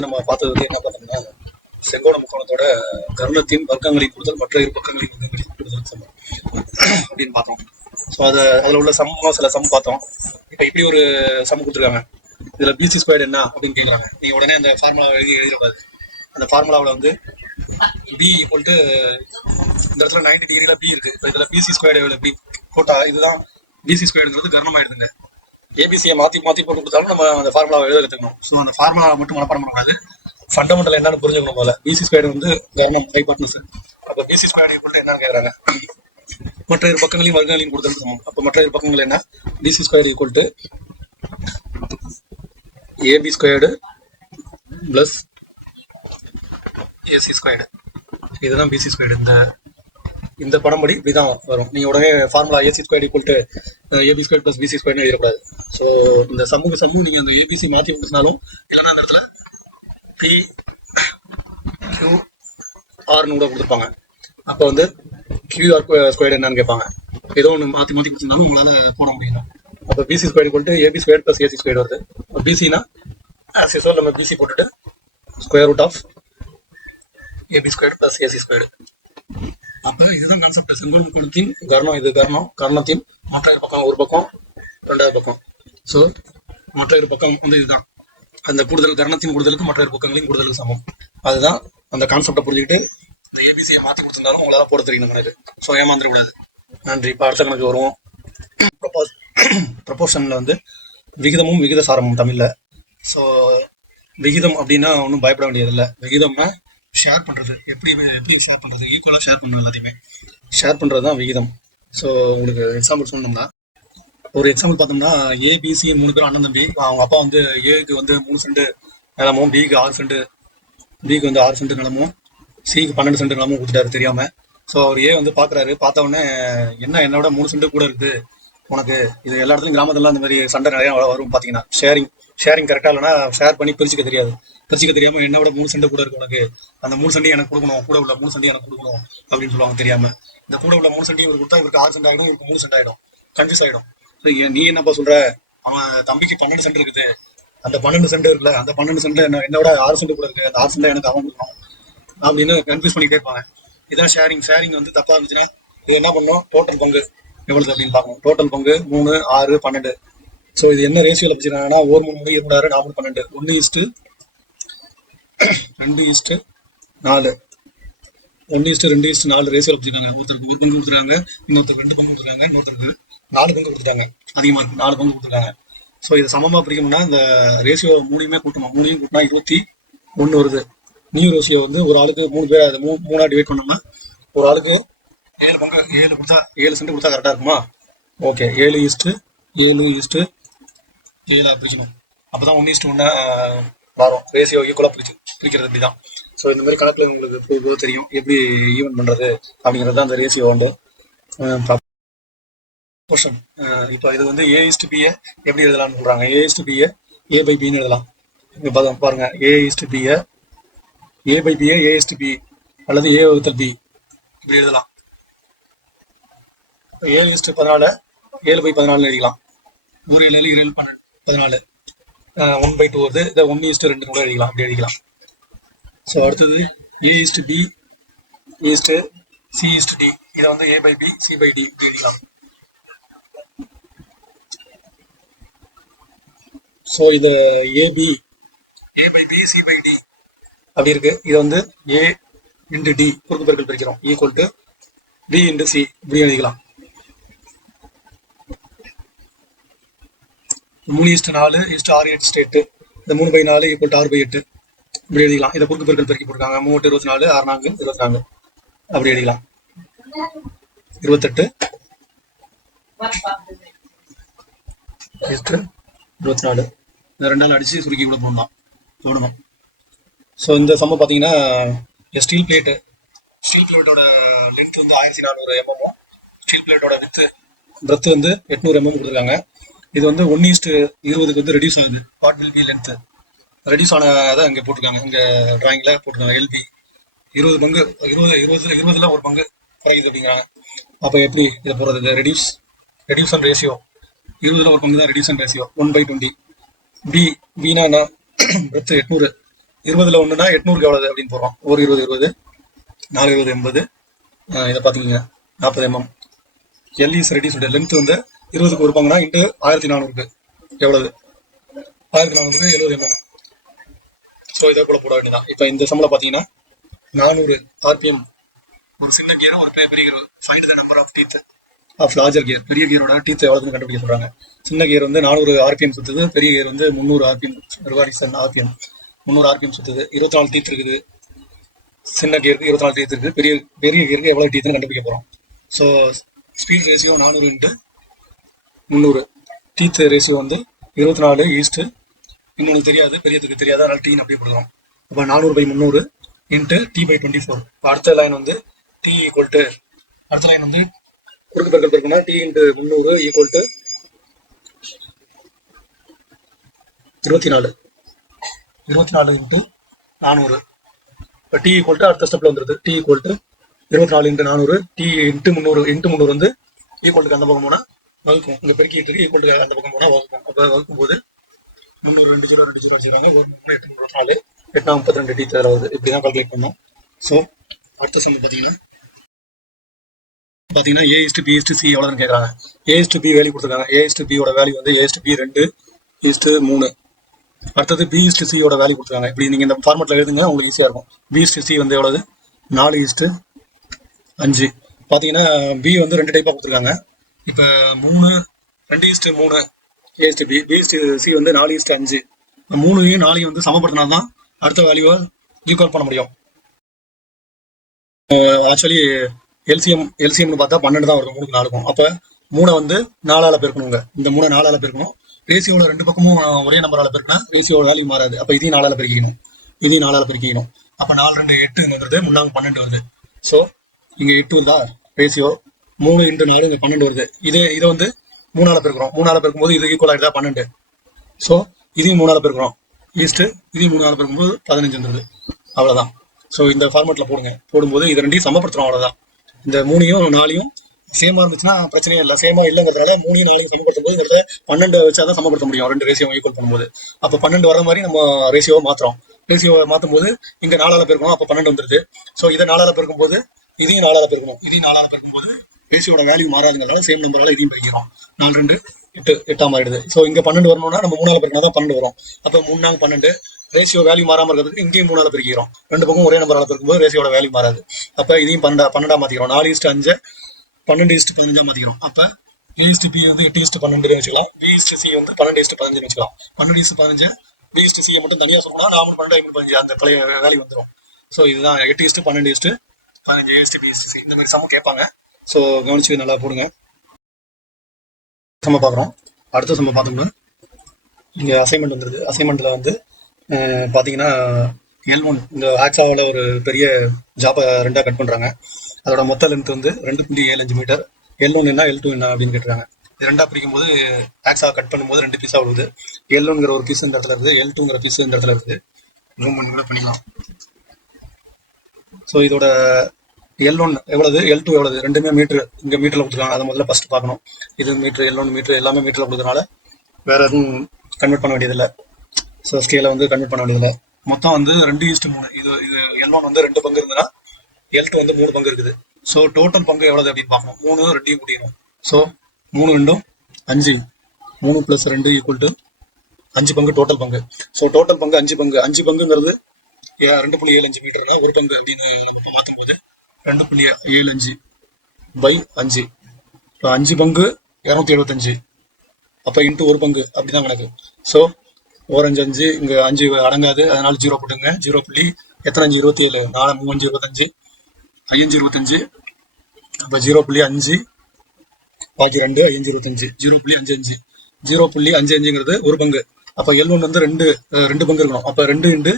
வந்து நம்ம பார்த்தது வந்து என்ன பார்த்தோம்னா, செங்கோண முக்கோணத்தோட கர்ணத்தின் வர்க்கங்களின் கூடுதல் மற்ற இரு பக்கங்களின் வர்க்கங்களின் கூடுதல் சமம் அப்படின்னு பார்த்தோம். ஸோ அதில் உள்ள சம்மும் சில சம் பார்த்தோம். இப்போ இப்படி ஒரு சம் கொடுத்துருக்காங்க. இதில் பிசி ஸ்கொயர் என்ன அப்படின்னு கேட்குறாங்க. நீங்கள் உடனே அந்த ஃபார்முலா எழுதிடக்கூடாது. அந்த ஃபார்முலாவில் வந்து பி ஈக்குவல் டு இந்த இடத்துல 90 டிகிரியில் பி இருக்குது. இப்போ இதில் பிசி ஸ்கொயர் எவ்வளோ பி போட்டால் இதுதான் பிசி ஸ்கொயர்ங்கிறது கர்ணமாயிடுதுங்க. ஏபிசியை மாற்றி மாற்றி போட்டு கொடுத்தாலும் நம்ம அந்த ஃபார்முலாவை எழுத கற்றுக்கணும். ஸோ அந்த ஃபார்முலா மட்டும் மனப்பாடம் பண்ணக்கூடாது. ஃபண்டமெண்டல் என்னன்னு புரிஞ்சுக்கணும். போல பிசி ஸ்கொயர் வந்து கர்ணம் ஹைபோட்டனஸ். அப்போ பிசி ஸ்கொயர் ஈக்குவல் என்னன்னு கேட்குறாங்க. மற்ற இரு பக்கங்களையும் வர்க்கங்களையும் கொடுத்தல் சமம். அப்போ மற்ற இரு பக்கங்கள் என்ன? BC square equal to AB squared plus AC squared. இதுதான் பிசி ஸ்கொயர்டு. இந்த படம் படி இப்படிதான் வரும். நீங்க உடனே formula AC square equal to AB square plus BC ஸ்கொயர்னு எழுதக்கூடாது. ஸோ இந்த சம்மு நீங்க அந்த ஏபிசி மாற்றி கொடுத்தினாலும் இல்லைன்னா அந்த இடத்துல பி கியூ ஆர்னு கூட கொடுத்துருப்பாங்க. அப்போ வந்து கியூஆர் ஸ்கொயர் என்னன்னு கேட்பாங்க. ஏதோ ஒன்று மாற்றி மாற்றி கொடுத்துருந்தாலும் உங்களால் போட முடியும். அப்போ BC square equal to AB square plus AC square வருது. பிசினா ஆஸ் யூசுவல் நம்ம பிசி போட்டுட்டு square root of AB square plus AC square. அப்போ இதுதான் கான்செப்ட். செங்கோண முக்கோணத்தின் கர்ணம். இது கர்ணத்தின் மற்ற இரு பக்கம் ஒரு பக்கம் ரெண்டாவது பக்கம். ஸோ மற்ற இரு பக்கம் வந்து இதுதான் அந்த கூடுதல் கர்ணத்தின் கூடுதலுக்கு மற்ற இரு பக்கங்களின் கூடுதலுக்கு சமம். அதுதான் அந்த கான்செப்டை புரிஞ்சுக்கிட்டு இந்த ஏபிசியை மாற்றி கொடுத்துருந்தாலும் உங்களால் போட தெரியணும் கணக்கு. ஸோ ஏமாந்துடக்கூடாது. நன்றி. இப்போ அடுத்த கணக்கு வருவோம். ப்ரொபோர்ஷனில் வந்து விகிதமும் விகித சாரமும் தமிழில். ஸோ விகிதம் அப்படின்னா ஒன்றும் பயப்பட வேண்டியதில்லை. விகிதம்னா ஷேர் பண்ணுறது. எப்படி ஷேர் பண்ணுறது? ஈக்குவலாக ஷேர் பண்ணணும். எல்லாத்தையுமே ஷேர் பண்ணுறது தான் விகிதம். ஸோ உங்களுக்கு எக்ஸாம்பிள் சொன்னோம்னா, ஒரு எக்ஸாம்பிள் பார்த்தோம்னா ஏபிசி 3 பேரும் அண்ணன் தம்பி. அவங்க அப்பா வந்து ஏக்கு வந்து 3 சென்ட் நிலமும், பிக்கு 6 சென்ட், பிக்கு வந்து 6 சென்ட் நிலமும், சிக்கு 12 சென்ட் நிலமும் கொடுத்துட்டாரு தெரியாம. ஸோ அவர் ஏ வந்து பார்க்குறாரு. பார்த்த உடனே என்னோட 3 சென்ட் கூட இருக்குது உனக்கு. இது எல்லா இடத்துலையும் கிராமத்துலாம் இந்த மாதிரி சண்டை நிறையா வரும் பார்த்தீங்கன்னா. ஷேரிங் கரெக்டாக இல்லைன்னா ஷேர் பண்ணி பிரிச்சுக்க தெரியாது. பிரிச்சுக்க தெரியாமல் என்னோட 3 சென்ட் கூட இருக்கு உனக்கு, அந்த 3 சென்ட் எனக்கு கொடுக்கணும், கூட உள்ள 3 சென்ட் எனக்கு கொடுக்கணும் அப்படின்னு சொல்லுவாங்க தெரியாம. இந்த கூட உள்ள 3 சென்ட் இவர் கொடுத்தா இவருக்கு 6 சென்ட் ஆகிடும், இவருக்கு 3 சென்ட் ஆகிடும், கன்ஃபியூஸ் ஆகிடும். நீ என்னப்பா சொல்ற, அவன் தம்பிக்கு 12 சென்ட் இருக்குது, அந்த 12 சென்ட் இருக்குல்ல, அந்த 12 சென்ட் என்னோட 6 சென்ட் கூட இருக்கு, அந்த 6 சென்ட் எனக்கு அவன் கொடுக்கணும் அப்படின்னு கன்ஃபியூஸ் பண்ணி கேட்பாங்க. இதான் ஷேரிங் வந்து தப்பா இருந்துச்சுன்னா இது என்ன பண்ணும்? டோட்டல் பங்கு எவ்வளவு அப்படின்னு பார்க்கணும். டோட்டல் பங்கு 3, 6, 12. ஸோ இது என்ன ரேஷியோல வச்சுருக்காங்கன்னா 1 3 26 4 12 1:2 2:4 1:2:4 ரேஷியோல வச்சுருக்காங்க. ஒருத்தருக்கு 1 பங்கு கொடுத்துருக்காங்க, இன்னொருத்தருக்கு 2 பங்கு கொடுத்துருக்காங்க, இன்னொருத்தருக்கு 4 பங்கு கொடுத்துட்டாங்க. அதிகமாக இருக்கு, 4 பங்கு கொடுத்துருக்காங்க. ஸோ இதை சமமாக பிரிக்கணும்னா இந்த ரேஷியோ 3யுமே கூட்டணும். 3யும் கூட்டினா 21 வருது. நியூ ரேஷியோ வந்து ஒரு ஆளுக்கு 3 பேர், அது 3ஆ டிவைட் பண்ணோம்னா ஒரு ஆளுக்கு 7 பங்கு, 7 கொடுத்தா 7 சென்ட் கொடுத்தா கரெக்டாக இருக்குமா? ஓகே, 7:7 பிரிக்கணும். அப்போ தான் 1:1 வரும். ரேஷியோ ஈக்குவலாக பிரிக்கிறது இப்படி தான். ஸோ இந்த மாதிரி கணக்கில் உங்களுக்கு தெரியும் எப்படி ஈவன் பண்ணுறது அப்படிங்கிறது தான் அந்த ரேஷியோ வந்து போர்ஷன். இப்போ இது வந்து A:Bயை எப்படி எழுதலாம்னு சொல்கிறாங்க. A:Bயை A/Bன்னு எழுதலாம். இங்கே பாருங்க, A:Bயை A/Bயை A:B அல்லது A/B இப்படி எழுதலாம். 7:14 7/14 எழுதிக்கலாம். 1 7 7 14 1/2 வருது. இதை 1:2 கூட எழுதிக்கலாம். அப்படி எழுதிக்கலாம். ஸோ அடுத்தது A:B C:D. இதை வந்து A/B C/D இப்படி எழுதிக்கலாம். ஸோ இது A/B C/D அப்படி இருக்கு. இது வந்து A/D குறுக்கு பெருக்கல் பிரிக்கிறோம், ஈக்குவல் டு B/C இப்படி எழுதிக்கலாம். 3:4 6/8 இந்த 3/4 ஈக்குவல் டு 6/8 இப்படி எழுதிக்கலாம். இதை குறுக்கு பெருக்கல் பெருக்கி போட்டுருக்காங்க. 3 24 6 4 24 அப்படி எழுதிக்கலாம். 28 24 இந்த 2ஆல் அடிச்சு சுருக்கி கூட போடணும். ஸோ இந்த சம்ம பார்த்தீங்கன்னா ஸ்டீல் பிளேட்டோட லென்த் வந்து 1400 mm, ஸ்டீல் பிளேட்டோட பிரெத் வந்து 800 mm கொடுத்துருக்காங்க. இது வந்து 1:20 வந்து ரெடியூஸ் ஆகுது. What will be length reduce ஆனதை இங்கே போட்டிருக்காங்க. இங்கே டிராயிங்கில் போட்டிருக்காங்க. LB 20 பங்கு 20ல் 1 பங்கு குறையுது அப்படிங்கிறாங்க. அப்போ எப்படி இதை போடுறது? ரெடியூஷன் ரேஷியோ 20ல் 1 பங்கு தான் ரெடியூஷன் ரேஷியோ 1/20. பினா பிரெத் 800 20ல் 1னா 800க்கு எவ்வளவு அப்படின்னு போடுறோம். ஒரு 20 20, 4 20 80. இதை பார்த்தீங்கன்னா 40 mm. எல் இஸ் ரெடி சொல்லிட்டு லென்த் வந்து 20க்கு ஒரு பங்குனா இன்ட்டு 1400க்கு எவ்வளவு, 1400க்கு 70 mm. ஸோ இதை கூட போட வேண்டியதான். இப்போ இந்த சம்பளம் பார்த்தீங்கன்னா 400 ஆர்பிஎம் ஒரு சின்ன கியர், ஒரு பெரிய gear. Find the number of teeth of larger gear. பெரிய கியரோட டீத் எவ்வளவுன்னு கண்டுபிடிக்க சொல்றாங்க. சின்ன கியர் வந்து 400 ஆர்பிஎம் சுத்துது, பெரிய கியர் வந்து 300 ஆர்பிஎம். ஆர்பிஎம் 300 ஆர்பிஎம் சுத்துது. 24 டீத் இருக்குது. சின்ன கியருக்கு 24 டீத் இருக்குது. பெரிய பெரிய கியருக்கு எவ்வளவு டீத்னு கண்டுபிடிக்க போறோம். So speed ratio 400 × 300. Teeth ratio வந்து 24 இன்னொன்று தெரியாது, பெரியதுக்கு தெரியாது, அதனால டீன்னு அப்படியே போடுறோம். அப்போ 400/300 இன்ட்டு T/24. இப்போ அடுத்த லைன் வந்து T ஈக்குவல் டு, அடுத்த லைன் வந்து குறுக்கு பெருக்கல் பெருக்குன்னா T × 300 ஈக்குவல் டு 24. 24 × 400. இப்போ T ஈக்குவல் டு அடுத்த ஸ்டெப்ல வந்துருது. T equal to 24 × 400. T × 300 × 300 வந்து ஈக்குவலுக்கு அந்த பக்கம் போனால் வகுக்கும். இங்கே பெருக்கிட்டு இருக்கு, ஈக்குவலுக்கு அந்த பக்கம் போனால் வகுக்கும். அப்போ வகுக்கும் போது 300 2 0 2 0 வச்சுருவாங்க. 1 3 8 3 4 8 32 டீ தேர் ஆகுது. இப்படி தான் கால்குலேட் பண்ணோம். ஸோ அடுத்த சம் பார்த்தீங்கன்னா A/B/C எவ்வளோன்னு கேட்குறாங்க. A/B வேல்யூ கொடுத்துருக்காங்க. A/Bயோட வேல்யூ வந்து A/B 2:3. அடுத்தது B/Cயோட வேல்யூ கொடுத்துருக்காங்க. இப்படி நீங்கள் இந்த ஃபார்மெட்டில் எழுதுங்க, உங்களுக்கு ஈஸியாக இருக்கும். B/C வந்து எவ்வளவு, 4:5. பார்த்தீங்கன்னா B வந்து 2 டைப்பாக கொடுத்துருக்காங்க. இப்போ 3 2:3 A/B, B/C வந்து 4:5. 3யும் 4யும் வந்து சமப்படுத்தினா தான் அடுத்த வேல்யூவை ஈக்குவல் பண்ண முடியும். ஆக்சுவலி எல்சிஎம்னு பார்த்தா 12 தான் வரும் 3க்கு 4க்கும். அப்போ 3 வந்து 4ஆல் பெருக்கணுங்க. இந்த 3 4ஆல் பெருக்கணும். ரேசியோட 2 பக்கமும் ஒரே நம்பரால் பெருக்கினா ரேசியோட வேல்யூ மாறாது. அப்போ இதையும் 4ஆல் பெருக்கிக்கணும், இதையும் 4ஆல் பெருக்கிக்கணும். அப்போ 4 2 8 வருது, 3 12 வருது. ஸோ இங்கே 8 வருதா ரேசியோ, 3 × 4 இங்கே 12 வருது. இதை வந்து 3ஆல் பெருக்கிறோம். 3ஆல் பெருக்கும்போது இது ஈக்குவல் ஆகிடுதா 12. ஸோ இதையும் 3ஆல் பெருக்கிறோம், இதையும் 3ஆல் பெருக்கும்போது 15 வந்துருது. அவ்வளோதான். ஸோ இந்த ஃபார்மெட்டில் போடுங்க. போடும்போது இது ரெண்டையும் சமப்படுத்துகிறோம், அவ்வளோதான். இந்த 3யும் 4யும் சேமாக இருந்துச்சுன்னா பிரச்சனையே இல்லை. சேமாக இல்லைங்கிறதுனால 3யும் 4யும் சமப்படுத்தும் போது இந்த 12 வச்சா தான் சமப்படுத்த முடியும், 2 ரேசியோவை ஈக்குவல் பண்ணும்போது. அப்போ 12 வர மாதிரி நம்ம ரேசியோவை மாற்றுறோம். ரேசியோவை மாற்றும் போது இங்கே 4ஆல் பெருக்கணும், அப்போ 12 வந்துருது. ஸோ இதை 4ஆல் பெருக்கும்போது இதையும் 4ஆல் பெருக்கணும், இதையும் 4ஆல் பெருக்கும்போது ரேசியோட வேல்யூ மாறாதுங்கிறதால சேம் நம்பரால் இதையும் பெருக்கிறோம். 4 2 8 8 மாறிடுது. ஸோ இங்கே 12 வரணும்னா நம்ம 3ஆல் பெருக்கினா தான் 12 வரும். அப்போ 3 4 12 ரேசியோ வேல்யூ மாறாமல் இருக்கிறதுக்கு இங்கேயும் 3ஆல் பெருக்கிறோம். 2 பக்கம் ஒரே நம்பரால் பெருக்கும்போது ரேசியோட வேல்யூ மாறாது. அப்போ இதையும் 12 மாற்றிக்கிறோம். 4:5 12:15 மாற்றிக்கிறோம். அப்போ A/B வந்து 8:12 வச்சுக்கலாம். B/C வந்து 12:15 வச்சுக்கலாம். 12:15 B/C மட்டும் தனியாக சொல்லணும். 4 12 15 அந்த பழைய வேல்யூ வந்துடும். ஸோ இதுதான் 8:12:15 A/B/C. இந்த மாதிரி சமம் கேட்பாங்க. ஸோ கவனிச்சு நல்லா போடுங்க. சம பார்க்குறோம். அடுத்த சம பார்த்தோம்னா இங்கே அசைன்மெண்ட் வந்துருது. அசைன்மெண்ட்டில் வந்து பார்த்தீங்கன்னா L1 இந்த ஆக்ஸாவில் ஒரு பெரிய ஜாப்பை 2ஆக கட் பண்ணுறாங்க. அதோட மொத்த லென்த் வந்து 2.75 மீட்டர். L1 என்ன L2 என்ன அப்படின்னு கேட்டுருக்காங்க. இது 2ஆக பிரிக்கும் போது ஆக்ஸாவை கட் பண்ணும்போது 2 பீஸாக விழுது. L1ங்கிற ஒரு பீஸ் இந்த இடத்துல இருக்குது, L2ங்கிற பீஸ் இந்த இடத்துல இருக்குது. ஜூம் பண்ணி கூட பண்ணிக்கலாம். ஸோ இதோட L1 எவ்வளவு, L2 எவ்வளவு, ரெண்டுமே மீட்ரு. இங்கே மீட்டரில் கொடுத்துருக்காங்க. அதை முதல்ல ஃபஸ்ட்டு பார்க்கணும். இது மீட்ரு, L1 மீட்ரு, எல்லாமே மீட்டரில் கொடுத்ததுனால வேறு எதுவும் கன்வெர்ட் பண்ண வேண்டியதில்லை. ஸோ ஸ்கேலை வந்து கன்வெர்ட் பண்ண வேண்டியதில்லை. மொத்தம் வந்து 2:3. இது L1 வந்து 2 பங்கு இருந்ததுன்னா L2 வந்து 3 பங்கு இருக்குது. ஸோ டோட்டல் பங்கு எவ்வளவு அப்படின்னு பார்க்கணும். 3 2 கூட்டிக்கணும். ஸோ 3 2 5, 3 + 2 = 5 பங்கு டோட்டல் பங்கு. ஸோ டோட்டல் பங்கு 5 பங்கு. 5 பங்குங்கிறது 2.75 மீட்டர்னா ஒரு பங்கு அப்படின்னு நம்ம மாற்றும் போது 2.75/5. இப்போ 5 பங்கு 275. அப்போ இன்ட்டு ஒரு பங்கு அப்படிதான் கணக்கு. ஸோ 4 5 5 இங்கே 5 அடங்காது, அதனால 0 போட்டுங்க. 0. எத்தனை 5 27, 4 3 5 25, 5 25. அப்போ 0.5 பாக்கி 2 5 25, 0.55. 0.55ங்கிறது ஒரு பங்கு. அப்போ L1 வந்து 2 பங்கு இருக்கணும். அப்போ 2 ×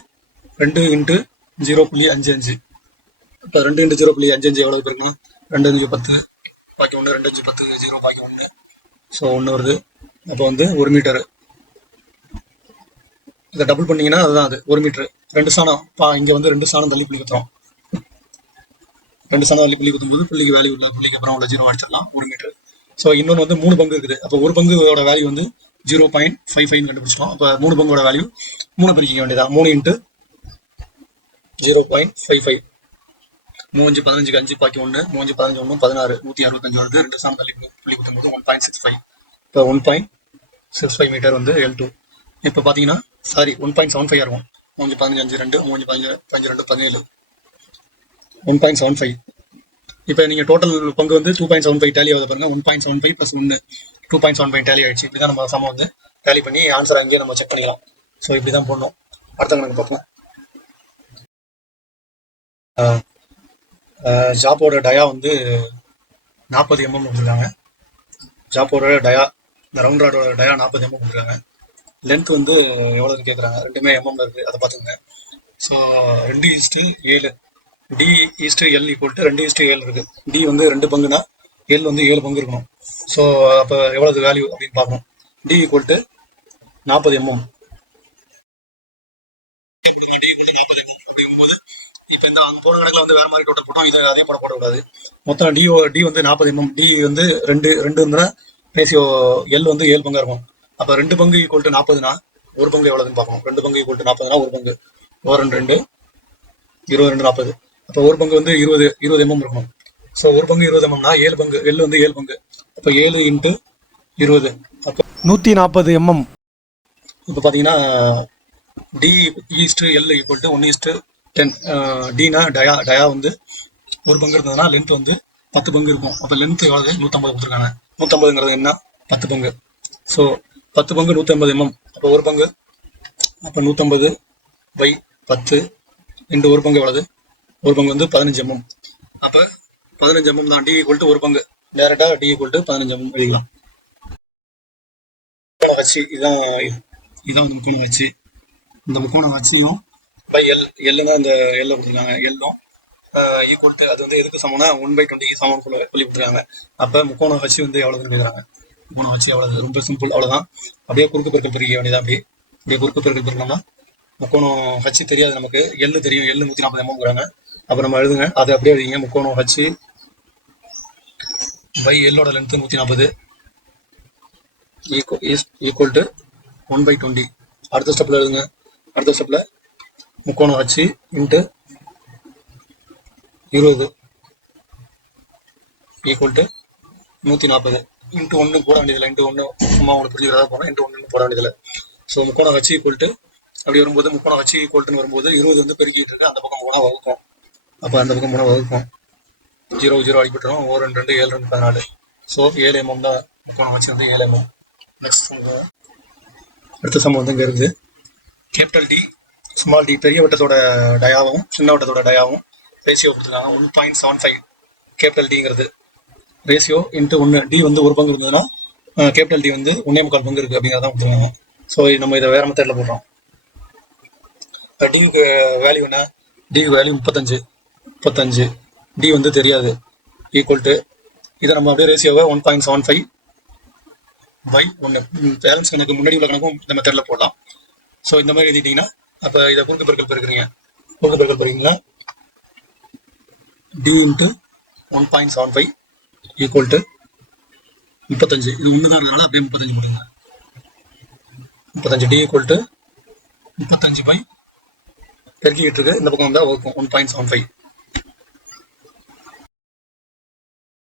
0.55. இப்போ 2 × 0.55 எவ்வளவு இருக்கணும், 2 5 10 பாக்கி 1, 2 5 10, 0 பாக்கி 1. ஸோ 1 வருது. அப்போ வந்து 1 மீட்டரு. இதை டபுள் பண்ணிங்கன்னா அதுதான் அது 1 மீட்ரு. 2 ஸ்தானம் இங்கே வந்து 2 ஸ்தானம் தள்ளி புள்ளி குத்துறோம். 2 ஸ்தானம் தள்ளி புள்ளி குத்தும்போது புள்ளிக்கு வேல்யூ உள்ள புள்ளிக்கு அப்புறம் உள்ள 0 அடிச்சிடலாம், 1 மீட்டர். ஸோ இன்னொன்று வந்து 3 பங்கு இருக்குது. அப்போ ஒரு பங்கோட வேல்யூ வந்து 0.55 கண்டுபிடிச்சிட்டோம். அப்போ 3 பங்கோட வேல்யூ 3 பெருக்கிக்க வேண்டியதான். 3 × 0.55. 3 5 5 பாக்கி 1 3 5 11 16 165 வருது. 2 சாம் தள்ளி புள்ளி குத்தும்போது 1.65. இப்போ 1.65 மீட்டர் வந்து L2. இப்போ பார்த்தீங்கன்னா சாரி 1.75 இருக்கும். 3 15 5 2 3 15 2 17 1.75. இப்போ நீங்கள் டோட்டல் பங்கு வந்து 2.75 டேலி ஆகுது பாருங்க. 1.75 + 1 2.75 டேலி ஆயிடுச்சு. இப்படி தான் நம்ம சமம் வந்து டேலி பண்ணி ஆன்சர் அங்கேயே நம்ம செக் பண்ணிக்கலாம். ஸோ இப்படி தான் போடணும். அடுத்த கணக்கு பார்ப்போம். ஜாப்போட டயா வந்து 40 mm கொடுத்துருக்காங்க. ஜாப்போட டயா இந்த ரவுண்ட் ராடோட டயா 40 mm கொடுத்துருக்காங்க. லென்த் வந்து எவ்வளோன்னு கேட்குறாங்க. ரெண்டுமே எம்எம்ல இருக்குது, அதை பார்த்துங்க. ஸோ 2:7 D/L = 2:7 இருக்குது. டி வந்து 2 பங்குனா எல் வந்து 7 பங்கு இருக்கணும். ஸோ அப்போ எவ்வளவு வேல்யூ அப்படின்னு பார்க்கணும். D = 40 mm. இப்போ இந்த அங்கே போன கணக்கில் வந்து வேற மாதிரி டோட்டல் போட்டோம். இதை அதே போட போடக்கூடாது. மொத்தம் டி வந்து 40 mm. டி வந்து 2 இருந்தா ரேஷியோ எல் வந்து 7 பங்கா இருக்கும். அப்போ 2 பங்கு = 40னா ஒரு பங்கு எவ்வளவுன்னு பார்க்கணும். 2 பங்கு = 40னா ஒரு பங்கு 2 22 40. அப்போ ஒரு பங்கு வந்து 20 mm இருக்கணும். ஸோ ஒரு பங்கு 20 mmனா 7 பங்கு எல் வந்து 7 பங்கு. அப்போ 7 × 20 அப்போ 140 mm. இப்போ பார்த்தீங்கன்னா D/L = 1:10. டினா டயா வந்து ஒரு பங்கு இருந்ததுன்னா லென்த் வந்து 10 பங்கு இருக்கும். அப்போ லென்த் எவ்வளவு 150 கொடுத்துருக்காங்க. 150ங்கிறது என்ன 10 பங்கு. ஸோ 10 பங்கு 150 mm. அப்போ ஒரு பங்கு அப்போ 150/10 × ஒரு பங்கு எவ்வளவு ஒரு பங்கு வந்து 15 mm. அப்போ 15 mm தான். D = ஒரு பங்கு. டேரக்டா D = 15 mm எழுதிக்கலாம். வச்சு இதான் வந்து முக்கோணம் வச்சு. இந்த முக்கோணம் வச்சியும் பை எல்லுன்னா இந்த எல்லை கொடுத்துருக்காங்க. எல்லும் ஈக்குவல் அது வந்து எதுக்கு சமம்னா 1/20 சமம் சொல்லி கொடுத்துருக்காங்க. அப்போ முக்கோணம் வச்சு வந்து எவ்வளவுன்னு கேட்குறாங்க. முக்கோணம் வச்சு எவ்வளவு ரொம்ப சிம்பிள், அவ்வளோதான். அப்படியே குறுக்கு பெருக்கல் பிரிக்க வேண்டியதான். அப்படியே குறுக்கு பெருக்கல் பிரிக்கணும்னா முக்கோணம் ஹச்சு தெரியாது நமக்கு, எள்ளு தெரியும். எள்ளு 140 mm. அப்போ நம்ம எழுதுங்க, அதை அப்படியே எழுதிங்க. முக்கோணம் ஹச்சு பை எல்லோட லென்த்து 140 = 1/20. அடுத்த ஸ்டெப்ல எழுதுங்க. அடுத்த ஸ்டெப்ல முக்கோணம் ஹச்சு × 20 = 140 × 1 போட வேண்டியதில்லை. × 1 சும்மா உங்களுக்கு புரிஞ்சுக்கிறதா போனால் × 1 போட வேண்டியதில்லை. ஸோ முக்கோணம் ஹச்சு = அப்படி வரும்போது முக்கோணம் ஹச்சு = வரும்போது 20 வந்து பெருக்கிட்டு இருக்கு. அந்த பக்கம் போனால் வகுக்கும். அப்போ அந்த பக்கம் போனால் வகுக்கும். 0 0 அடிபட்டுரும். 1 2 2 7 2 14. ஸோ 7 mm தான் முக்கோணம் வச்சு வந்து 7 mm. நெக்ஸ்ட் அடுத்த சம் வந்து இங்கே இருக்குது. கேபிட்டல் டி ஸ்மால் டி பெரிய வட்டத்தோட டயாவும் சின்ன வட்டத்தோட டயாவும் ரேஷியோ கொடுத்துருக்காங்க. 1.75 கேபிட்டல் டிங்கிறது ரேஷியோ × 1. டி வந்து ஒரு பங்கு இருந்ததுன்னா கேபிட்டல் டி வந்து 1.25 பங்கு இருக்குது அப்படிங்கிறதான் கொடுத்துருக்காங்க. ஸோ நம்ம இதை வேற மெத்தடில் போடுறோம். டிக்கு வேல்யூ என்ன? டிக்கு வேல்யூ 35. டி வந்து தெரியாது. ஈக்குவல் இதை நம்ம அப்படியே ரேஷியோவை 1.75/1. பேலன்ஸ் கணக்கு முன்னாடி உள்ள கணக்கும் இந்த மெத்தடில் போடலாம். ஸோ இந்த மாதிரி எழுதிட்டீங்கன்னா அப்போ இதை குறுக்கு பெருக்கல் பெருக்கிறீங்க. குறுக்கு பெருக்கல் பெருக்கீங்கன்னா டி × 1.75 = 35. இது ஒன்று தான் இருந்ததுனால அப்படியே 35 போடுங்க. 35 டி = 35 பெருக்கிக்கிட்டு இருக்கு. இந்த பக்கம் வந்தால் வகுக்கும் 1.75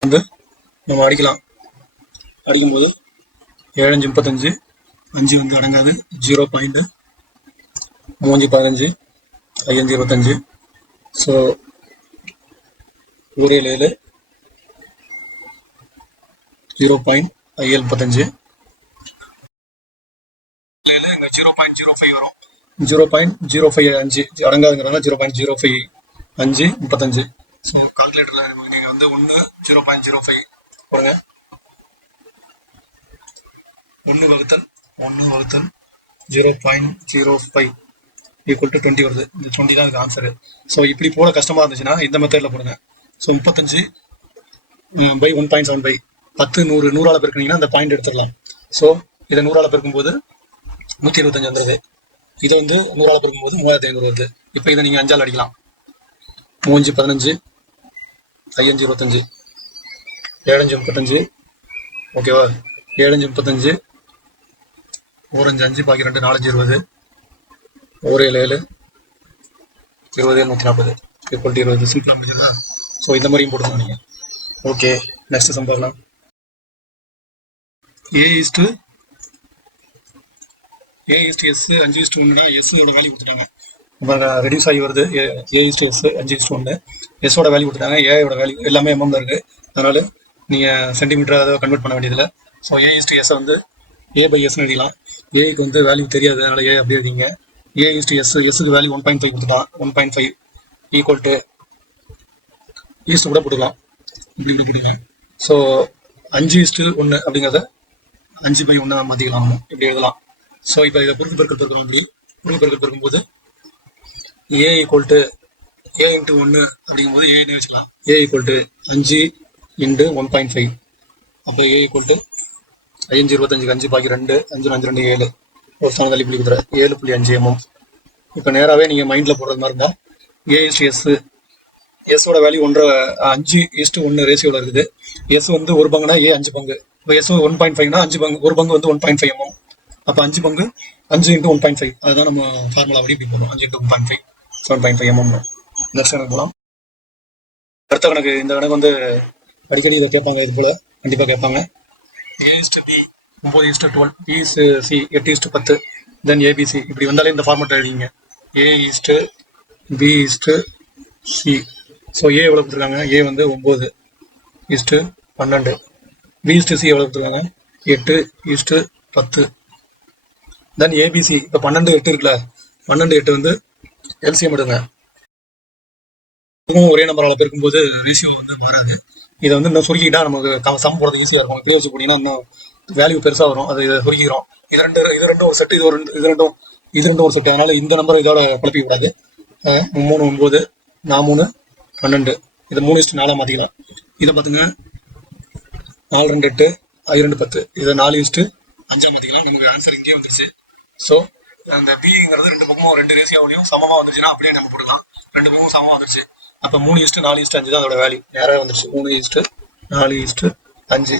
வந்து நம்ம அடிக்கலாம். அடிக்கும்போது 7 5 35 5 வந்து அடங்காது. 0.3 15 5 25. ஸோ 1 7 0.35 வரும். 0.055 அடங்காதுங்கிறதுனால 0.055 35. ஸோ கால்குலேட்டரில் நீங்கள் வந்து 0.05 போடுங்க. 1 வகுத்தல் 0.05 = 20 வருது. இந்த 20 தான் இதுக்கு ஆன்சரு. ஸோ இப்படி போட கஷ்டமாக இருந்துச்சுன்னா இந்த மெத்தடில் போடுங்க. ஸோ 35/1.75 10 100 100ஆல் பெருக்கினீங்கன்னா அந்த பாயிண்ட் எடுத்துடலாம். ஸோ இதை 100ஆல் பெருக்கும்போது 125 வந்துடுது. இதை வந்து 100ஆல் பெருக்கும்போது 3500 வருது. இப்போ இதை நீங்கள் 5ஆல் அடிக்கலாம். 3 15 5 25 7 35. ஓகேவா? 7 35 1 5 5 பாக்கி 2 4 20 1 7 20 140 ஈக்குவல் டு 20 சிம்பிளாக முடிஞ்சதா? ஸோ இந்த மாதிரியும் போட்டுக்கலாம் நீங்கள். ஓகே, நெக்ஸ்ட் சம் பார்க்கலாம். A/S 5:1னா எஸ்ஸோட வேல்யூ கொடுத்துட்டாங்க. ரெடியூஸ் ஆகி வருது. A/S 5:1. எஸ்ஸோட வேல்யூ கொடுத்துட்டாங்க. ஏயோட வேல்யூ எல்லாமே எம்எம்ல இருக்கு. அதனால நீங்கள் சென்டிமீட்டர் அதை கன்வெர்ட் பண்ண வேண்டியதில்லை. ஸோ A/S வந்து A/S எழுதிக்கலாம். ஏக்கு வந்து வேல்யூ தெரியாது, அதனால ஏ அப்படி எழுதிங்க. A/S எஸ்ஸுக்கு வேல்யூ 1.5 கொடுத்துட்டான். 1.5 ஈக்குவல் டு ஈஸ்ட் கூட போட்டுக்கலாம், இப்படி கூட போட்டுக்கலாம். ஸோ 5:1 அப்படிங்கிறத 5/1 மாற்றிக்கலாம், இப்படி எழுதலாம். ஸோ இப்போ இதை குறுக்கு பெருக்கல் பெருக்கிறோம். இப்படி குறுக்கு பெருக்கல் பெருக்கும்போது ஏ ஈக்குவல் டு A × 1 அப்படிங்கும்போது ஏன்னு வச்சுக்கலாம். A equal to 5 × 1.5. அப்போ A ஈக்குவல் டு 5 25 5 பாக்கி 2 5 5 2 7 ஒரு ஸ்தானம் தள்ளி புள்ளி கொடுத்துற 7.5 mm. இப்போ நேராகவே நீங்கள் மைண்டில் போடுறது மாதிரி இருந்தால் A/S எஸ்ஸோட வேல்யூ 5:1 ரேஷியோட இருக்குது. எஸ் வந்து 1 பங்குனா ஏ 5 பங்கு. இப்போ எஸ் 1.5னா 5 பங்கு, 1 பங்கு வந்து 1.5 mm. அப்போ 5 பங்கு 5 × 1.5. அதுதான் நம்ம ஃபார்முலா படி இப்படி போடுறோம். 5 × 1.5 7.5 mm. நெக்ஸ்ட் கணக்கு போகலாம். அடுத்த கணக்கு. இந்த கணக்கு வந்து அடிக்கடி இதை கேட்பாங்க, இது போல் கண்டிப்பாக கேட்பாங்க. A/B 9:12, B/C 8:10, தென் ABC. இப்படி வந்தாலே இந்த ஃபார்மெட் எழுதிங்க. A/B/C. ஸோ ஏ எவ்வளோ கொடுத்துருக்காங்க? ஏ வந்து 9:12. B/C எவ்வளோ கொடுத்துருக்காங்க? 8:10. தென் ABC. இப்போ 12 8 இருக்குல்ல, 12 8 வந்து எல்சிஎம் எடுங்க. இதுவும் ஒரே நம்பரால் பெருக்கும்போது ரேஷியோ வந்து மாறாது. இதை வந்து இன்னும் சுருக்கிக்கிட்டா நமக்கு சம் போடுறது ஈஸியாக இருக்கும். இப்படியே வச்சு போனீங்கன்னா இன்னும் வேல்யூ பெருசாக வரும். அது இதை சுருக்கிக்கிறோம். இது ரெண்டும் ஒரு செட்டு, இது ரெண்டும் ஒரு செட்டு. அதனால இந்த நம்பரை இதோட குழப்பிக்க கூடாது. 3 9 4 3 12. இதை 3:4 மாற்றிக்கலாம். இதை பார்த்துங்க, 4 2 8 2 10. இதை 4:5 மாற்றிக்கலாம். நமக்கு ஆன்சர் இங்கேயே வந்துருச்சு. ஸோ அந்த பிங்கிறது 2 பக்கமும் 2 ரேஷியோவிலையும் சமமாக வந்துருச்சுன்னா அப்படியே நம்ம போடலாம். 2 பக்கமும் சமமாக வந்துருச்சு. அப்போ 3:4:5 தான் அதோட வேல்யூ. நேராக வந்துருச்சு. 3:4:5.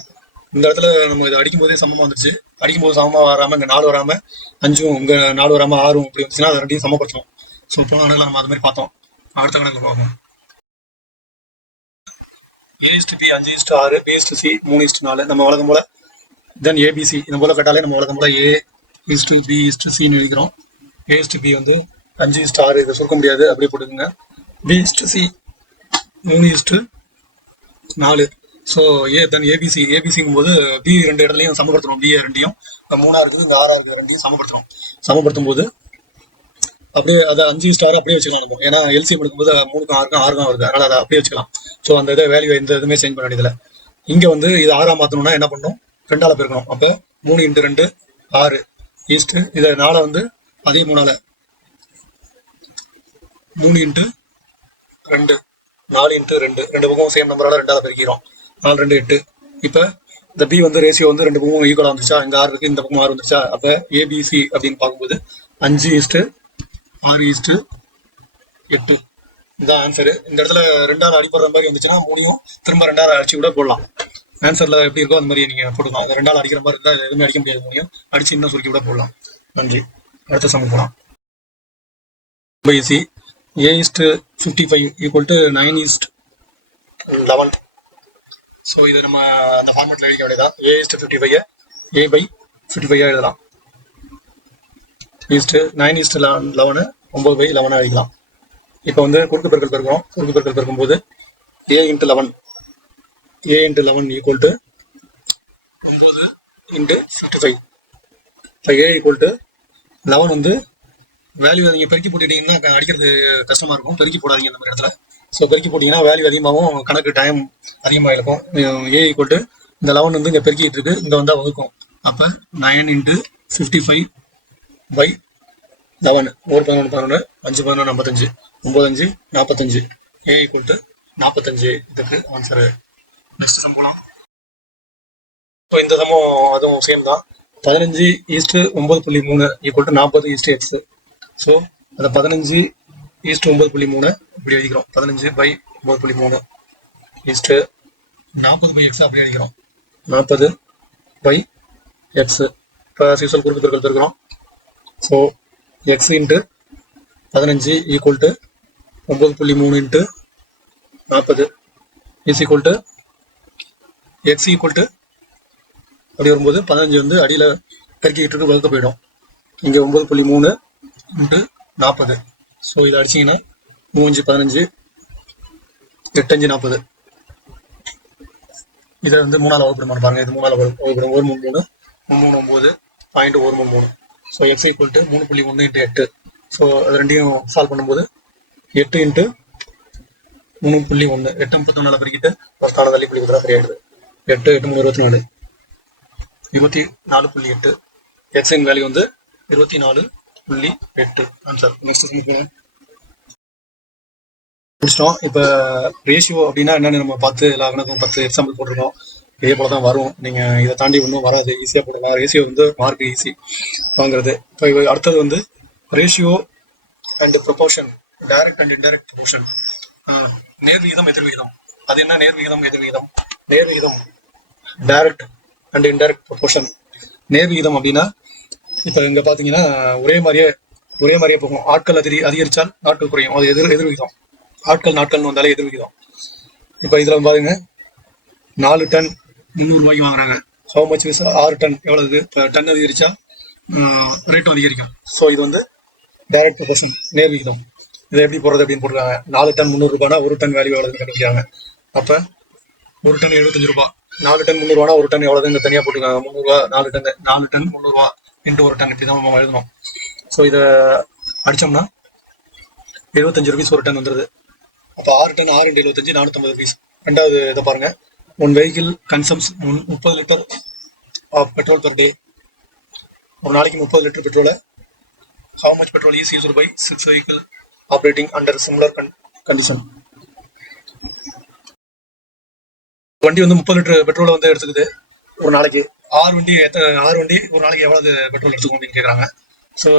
இந்த இடத்துல நம்ம இதை அடிக்கும் போதே சமமாக வந்துருச்சு. அடிக்கும்போது சமமாக வராமல் இங்கே 4 வராமல் 5ம் இங்கே 4 வராமல் 6 இப்படி வந்துச்சுன்னா அதை 2யும் சமப்படுத்தணும். ஸோ போன கணக்கில் நம்ம அது மாதிரி பார்த்தோம். அடுத்த கணக்கில் பார்ப்போம். A/B 5:6, B/C 3:4. நம்ம வழக்கம் போல தென் ABC இந்த போல கேட்டாலே நம்ம வழக்கம் போல A/B/Cன்னு எழுதிக்கிறோம். A/B வந்து 5:6. இதை சுருக்க முடியாது, அப்படியே போட்டுக்கோங்க. B/C 3:4. ஸோ தென் ஏபிசிங்கும் போது பி 2 இடத்துலையும் சமப்படுத்துறோம். B 2யும் 3 இருக்குது, இங்கே 6 இருக்குது, 2யும் சமப்படுத்துறோம். சமப்படுத்தும் போது அப்படியே அதை 5:6 அப்படியே வச்சுக்கலாம் நம்ம. ஏன்னா எல்சிஎம் எடுக்கும்போது 3க்கும் 6க்கும் 6 வருது, அதனால அதை அப்படியே வச்சுக்கலாம். ஸோ அந்த இதை வேல்யூ எந்த இதுவுமே சேஞ்ச் பண்ண வேண்டியதில்லை. இங்கே வந்து இது 6 மாற்றணும்னா என்ன பண்ணணும்? 2ஆல் பெருக்கணும். அப்போ 3 × 2 6 ஈஸ்ட்டு. இதை 4 வந்து அதே 3ஆல் 3 × 2 4 × 2 2 பக்கம் சேம் நம்பரால் 2ஆல் பெருக்கிறோம். 4 2 8. இப்போ இந்த பி வந்து ரேஷியோ வந்து 2 பக்கமும் ஈக்குவலாக வந்துருச்சா? இங்கே 6 இருக்குது, இந்த பக்கம் 6 வந்துருச்சா? அப்போ ஏபிசி அப்படின்னு பார்க்கும்போது 5:6:8 இதான் ஆன்சரு. இந்த இடத்துல 2ஆல் அடிப்படுற மாதிரி வந்துச்சுன்னா 3யும் திரும்ப 2ஆல் அடிச்சு கூட போடலாம். ஆன்சரில் எப்படி இருக்கோ அந்த மாதிரி நீங்கள் போட்டுக்கலாம். 2ஆல் அடிக்கிற மாதிரி இருந்தால் எதுவுமே அடிக்க முடியாது. 3யும் அடிச்சு இன்னும் சுருக்கி கூட போடலாம். நன்றி. அடுத்த சமம் போகலாம். A/C A:55 = 9:11. ஸோ இது நம்ம அந்த ஃபார்மெட்டில் எழுதிக்க வேண்டியதான். A:55 A/55 எழுதலாம். 9:11 9/11 எழுதிக்கலாம். இப்போ வந்து குறுக்கு பெருக்கல் பெருக்கிறோம். குறுக்கு பெருக்கல் பெருக்கும்போது A × 11 = 9 × 55. இப்போ A = 11 வந்து வேல்யூ நீங்கள் பெருக்கி போட்டுட்டீங்கன்னா அடிக்கிறது கஷ்டமாக இருக்கும். பெருக்கி போடாதீங்க இந்த மாதிரி இடத்துல. ஸோ பெருக்கி போட்டிங்கன்னா வேல்யூ அதிகமாகவும் கணக்கு டைம் அதிகமாக இருக்கும். A = இந்த 11 வந்து இங்கே பெருக்கிட்டு இருக்கு, இங்கே வந்தால் வகுக்கும். அப்போ 9 × 55/11 1 11 11 5 11 55 9 5 45. A = 45. இதுக்கு ஆன்சரு. நெக்ஸ்ட் சம் போகலாம். ஸோ இந்த சமம் அதுவும் சேம் தான். 15:9.3 = 40:x. ஸோ அதை 15:9.3 இப்படி எழுதிக்கிறோம். 15/9.3 40/x அப்படி எழுதிக்கிறோம். 40/x. இப்போ சீசல் குறுக்கு பெருக்கல் பெருக்கிறோம். So x × 15 = 9.3 into 40 is equal to x equal to அப்படி வரும்போது 15 வந்து அடியில் பெருக்கிட்டு வகுக்க போயிடும். இங்கே 9.3 இன்ட்டு 40. ஸோ இதை அடிச்சிங்கன்னா 3 15 8 40. இதை வந்து 3ஆல் வகுப்படுமான்னு பாருங்க. இது 3ஆல் வகுப்படும். 1 3 3 9 .133. So x equal to 3.1 into 8. So அது ரெண்டையும் சால்வ் பண்ணும்போது 8 இன்ட்டு 3.1 8 34 பெருக்கிட்டு ஃபஸ்ட்டான தள்ளி புள்ளி கொடுத்தா சரியாயிடுது. 8 8 3 24 24.8. எக்ஸின் வேல்யூ வந்து 24.8. ஆன்சர். நெக்ஸ்ட் முடிச்சிட்டோம். இப்போ ரேஷியோ அப்படின்னா என்னென்னு நம்ம பார்த்து எல்லா கணக்கும் 10 எக்ஸாம்பிள் போட்டிருக்கோம். இதே போல தான் வரும். நீங்கள் இதை தாண்டி ஒன்றும் வராது. ஈஸியாக போடலாம். ரேஷியோ வந்து மார்க் ஈஸி வாங்குறது. இப்போ அடுத்தது வந்து ratio and proportion, direct and indirect proportion. நேர்விகிதம் எதிர்விகிதம். அது என்ன நேர்விகிதம் எதிர்விகிதம்? நேர்விகிதம் டைரக்ட் அண்ட் இன்டைரக்ட் ப்ரொபோர்ஷன். நேர்விகிதம் அப்படின்னா இப்போ இங்கே பார்த்தீங்கன்னா ஒரே மாதிரியே போகும். ஆட்கள் அதிகரித்தால் நாட்கள் குறையும். அது எதிர்விகிதம். ஆட்கள் நாட்கள்னு வந்தாலே எதிர்விகிதம். இப்போ இதில் பாருங்க 4 டன் 300 ரூபாய்க்கு வாங்குறாங்க. ஹவு மச் விஸ் 6 டன் எவ்வளவு? டன் அதிகரிச்சா ரேட்டும் அதிகரிக்கும். ஸோ இது வந்து டைரக்ட் ப்ரொபோர்ஷன், நேர்விகிதம். இதை எப்படி போடுறது அப்படின்னு போட்டுருக்காங்க. 4 டன் 300 ரூபாய்னா 1 டன் வேல்யூ எவ்வளவுன்னு கண்டுபிடிக்கிறாங்க. அப்போ 1 டன் 75 ரூபாய். 4 டன் 300 ரூபானா 1 டன் எவ்வளவுன்னு தனியாக போட்டுருக்காங்க. 300 ரூபா 4 டன் 300 ரூபா இன்ட்டு 1 டன். இப்படி தான் நம்ம எழுதணும். ஸோ இதை அடித்தோம்னா 75 rupees 1 டன் வந்துடுது. அப்போ 6 டன் 6 × 75 450 rupees. ரெண்டாவது இதை பாருங்க. One vehicle consumes 30 litre of petrol per day. ஒரு நாளைக்கு 30 லிட்டர் பெட்ரோலை how much petrol is used by 6 vehicle operating under similar condition. வண்டி வந்து 30 லிட்டர் பெட்ரோலை வந்து எடுத்துக்குது ஒரு நாளைக்கு. 6 வண்டி ஒரு நாளைக்கு எவ்வளவு பெட்ரோல் எடுத்துக்கும் அப்படின்னு கேட்குறாங்க. ஸோ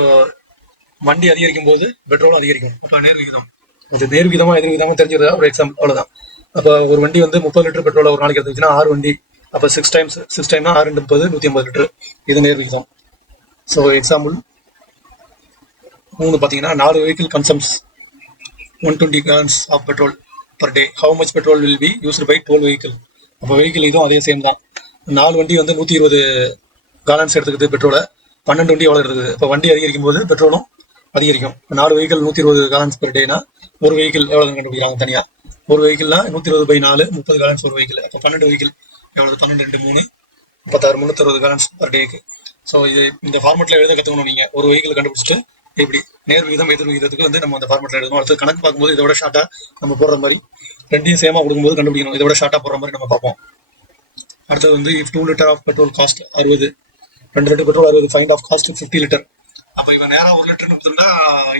வண்டி அதிகரிக்கும் போது பெட்ரோலும் அதிகரிக்கும். அப்போ நேர்விகிதம். இது நேர்விகிதமா எதிர்விகிதமா தெரிஞ்சிருந்தா ஒரு எக்ஸாம்பிள். அவ்வளோதான். அப்போ ஒரு வண்டி வந்து 30 லிட்டர் பெட்ரோல் ஒரு நாளைக்கு எடுத்துச்சுன்னா 6 வண்டி. அப்போ 6 டைம்ஸ் 6 6 × 30 150 லிட்டர். இது நேர்விகிதம். ஸோ எக்ஸாம்பிள் 3 பார்த்தீங்கன்னா 4 vehicle consumes 120 gallons of petrol per day. How much petrol will be used by 12 vehicle. அப்போ வெஹிக்கிள் இதுவும் அதே சேம் தான். 4 வண்டி வந்து 120 gallons எடுத்துக்குது பெட்ரோலை. 12 வண்டி எவ்வளோ எடுத்துக்குது. இப்போ வண்டி அதிகரிக்கும் போது பெட்ரோலும் அதிகரிக்கும். 4 வெஹிக்கிள் 120 gallons per டேனா ஒரு வெஹிக்கிள் எவ்வளவு கண்டுபிடிக்கிறாங்க தனியா. ஒரு வெஹிக்கிள்னா 120/4 30 gallons ஒரு வெஹிக்கிள். அப்போ 12 வெஹிக்கிள் எவ்வளவு? 12 × 3 36 360 gallons per டேக்கு. ஸோ இது இந்த ஃபார்மெட்டில் எழுத கற்றுக்கணும். நீங்கள் ஒரு வெஹிக்கிள் கண்டுபிடிச்சிட்டு இப்படி நேர்விகிதம் எதிர்விகிதத்துக்கு வந்து நம்ம அந்த ஃபார்மெட்டில் எழுதணும். அடுத்து கணக்கு பார்க்கும்போது இதோட ஷார்ட்டாக நம்ம போடுற மாதிரி ரெண்டையும் சேமாக கொடுக்கும்போது கண்டுபிடிக்கணும். இதோட ஷார்ட்டாக போடுற மாதிரி நம்ம பார்ப்போம். அடுத்தது வந்து if 2 litre of petrol cost 60, 2 litre petrol 60, find of cost 50 litre. அப்போ இவன் நேரம் 1 லிட்டர்னு கொடுத்துருந்தா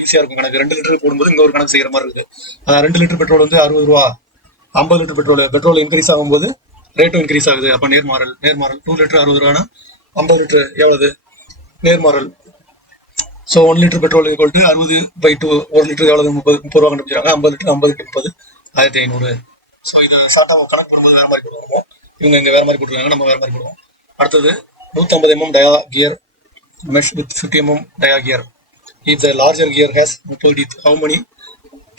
ஈஸியாக இருக்கும் கணக்கு. 2 லிட்டர் போடும்போது இங்கே ஒரு கணக்கு செய்கிற மாதிரி இருக்குது. 2 லிட்டர் பெட்ரோல் வந்து 60 ரூபா. 50 லிட்டர் பெட்ரோல் இன்க்ரீஸ் ஆகும்போது ரேட்டும் இன்க்ரீஸ் ஆகுது. அப்போ நேர்மாறல் 2 லிட்டர் 60 ரூபானா 50 லிட்டர் எவ்வளவு? நேர்மாறல். So 1 litre petrol equal to 60/2. 1 litre எவ்வளவு? 30 ரூபா கண்டுபிடிச்சாங்க. 50 லிட்டர் 50 × 30 1500. ஸோ இது ஷார்ட்டாக கணக்கு போடும்போது வேறு மாதிரி போடுவோம். இவங்க இங்கே வேறு மாதிரி போட்டுருக்காங்க, நம்ம வேறு மாதிரி போடுவோம். அடுத்தது 150 mm டயா gear mesh with 50 mm dia gear. If the larger gear has 30 teeth, how many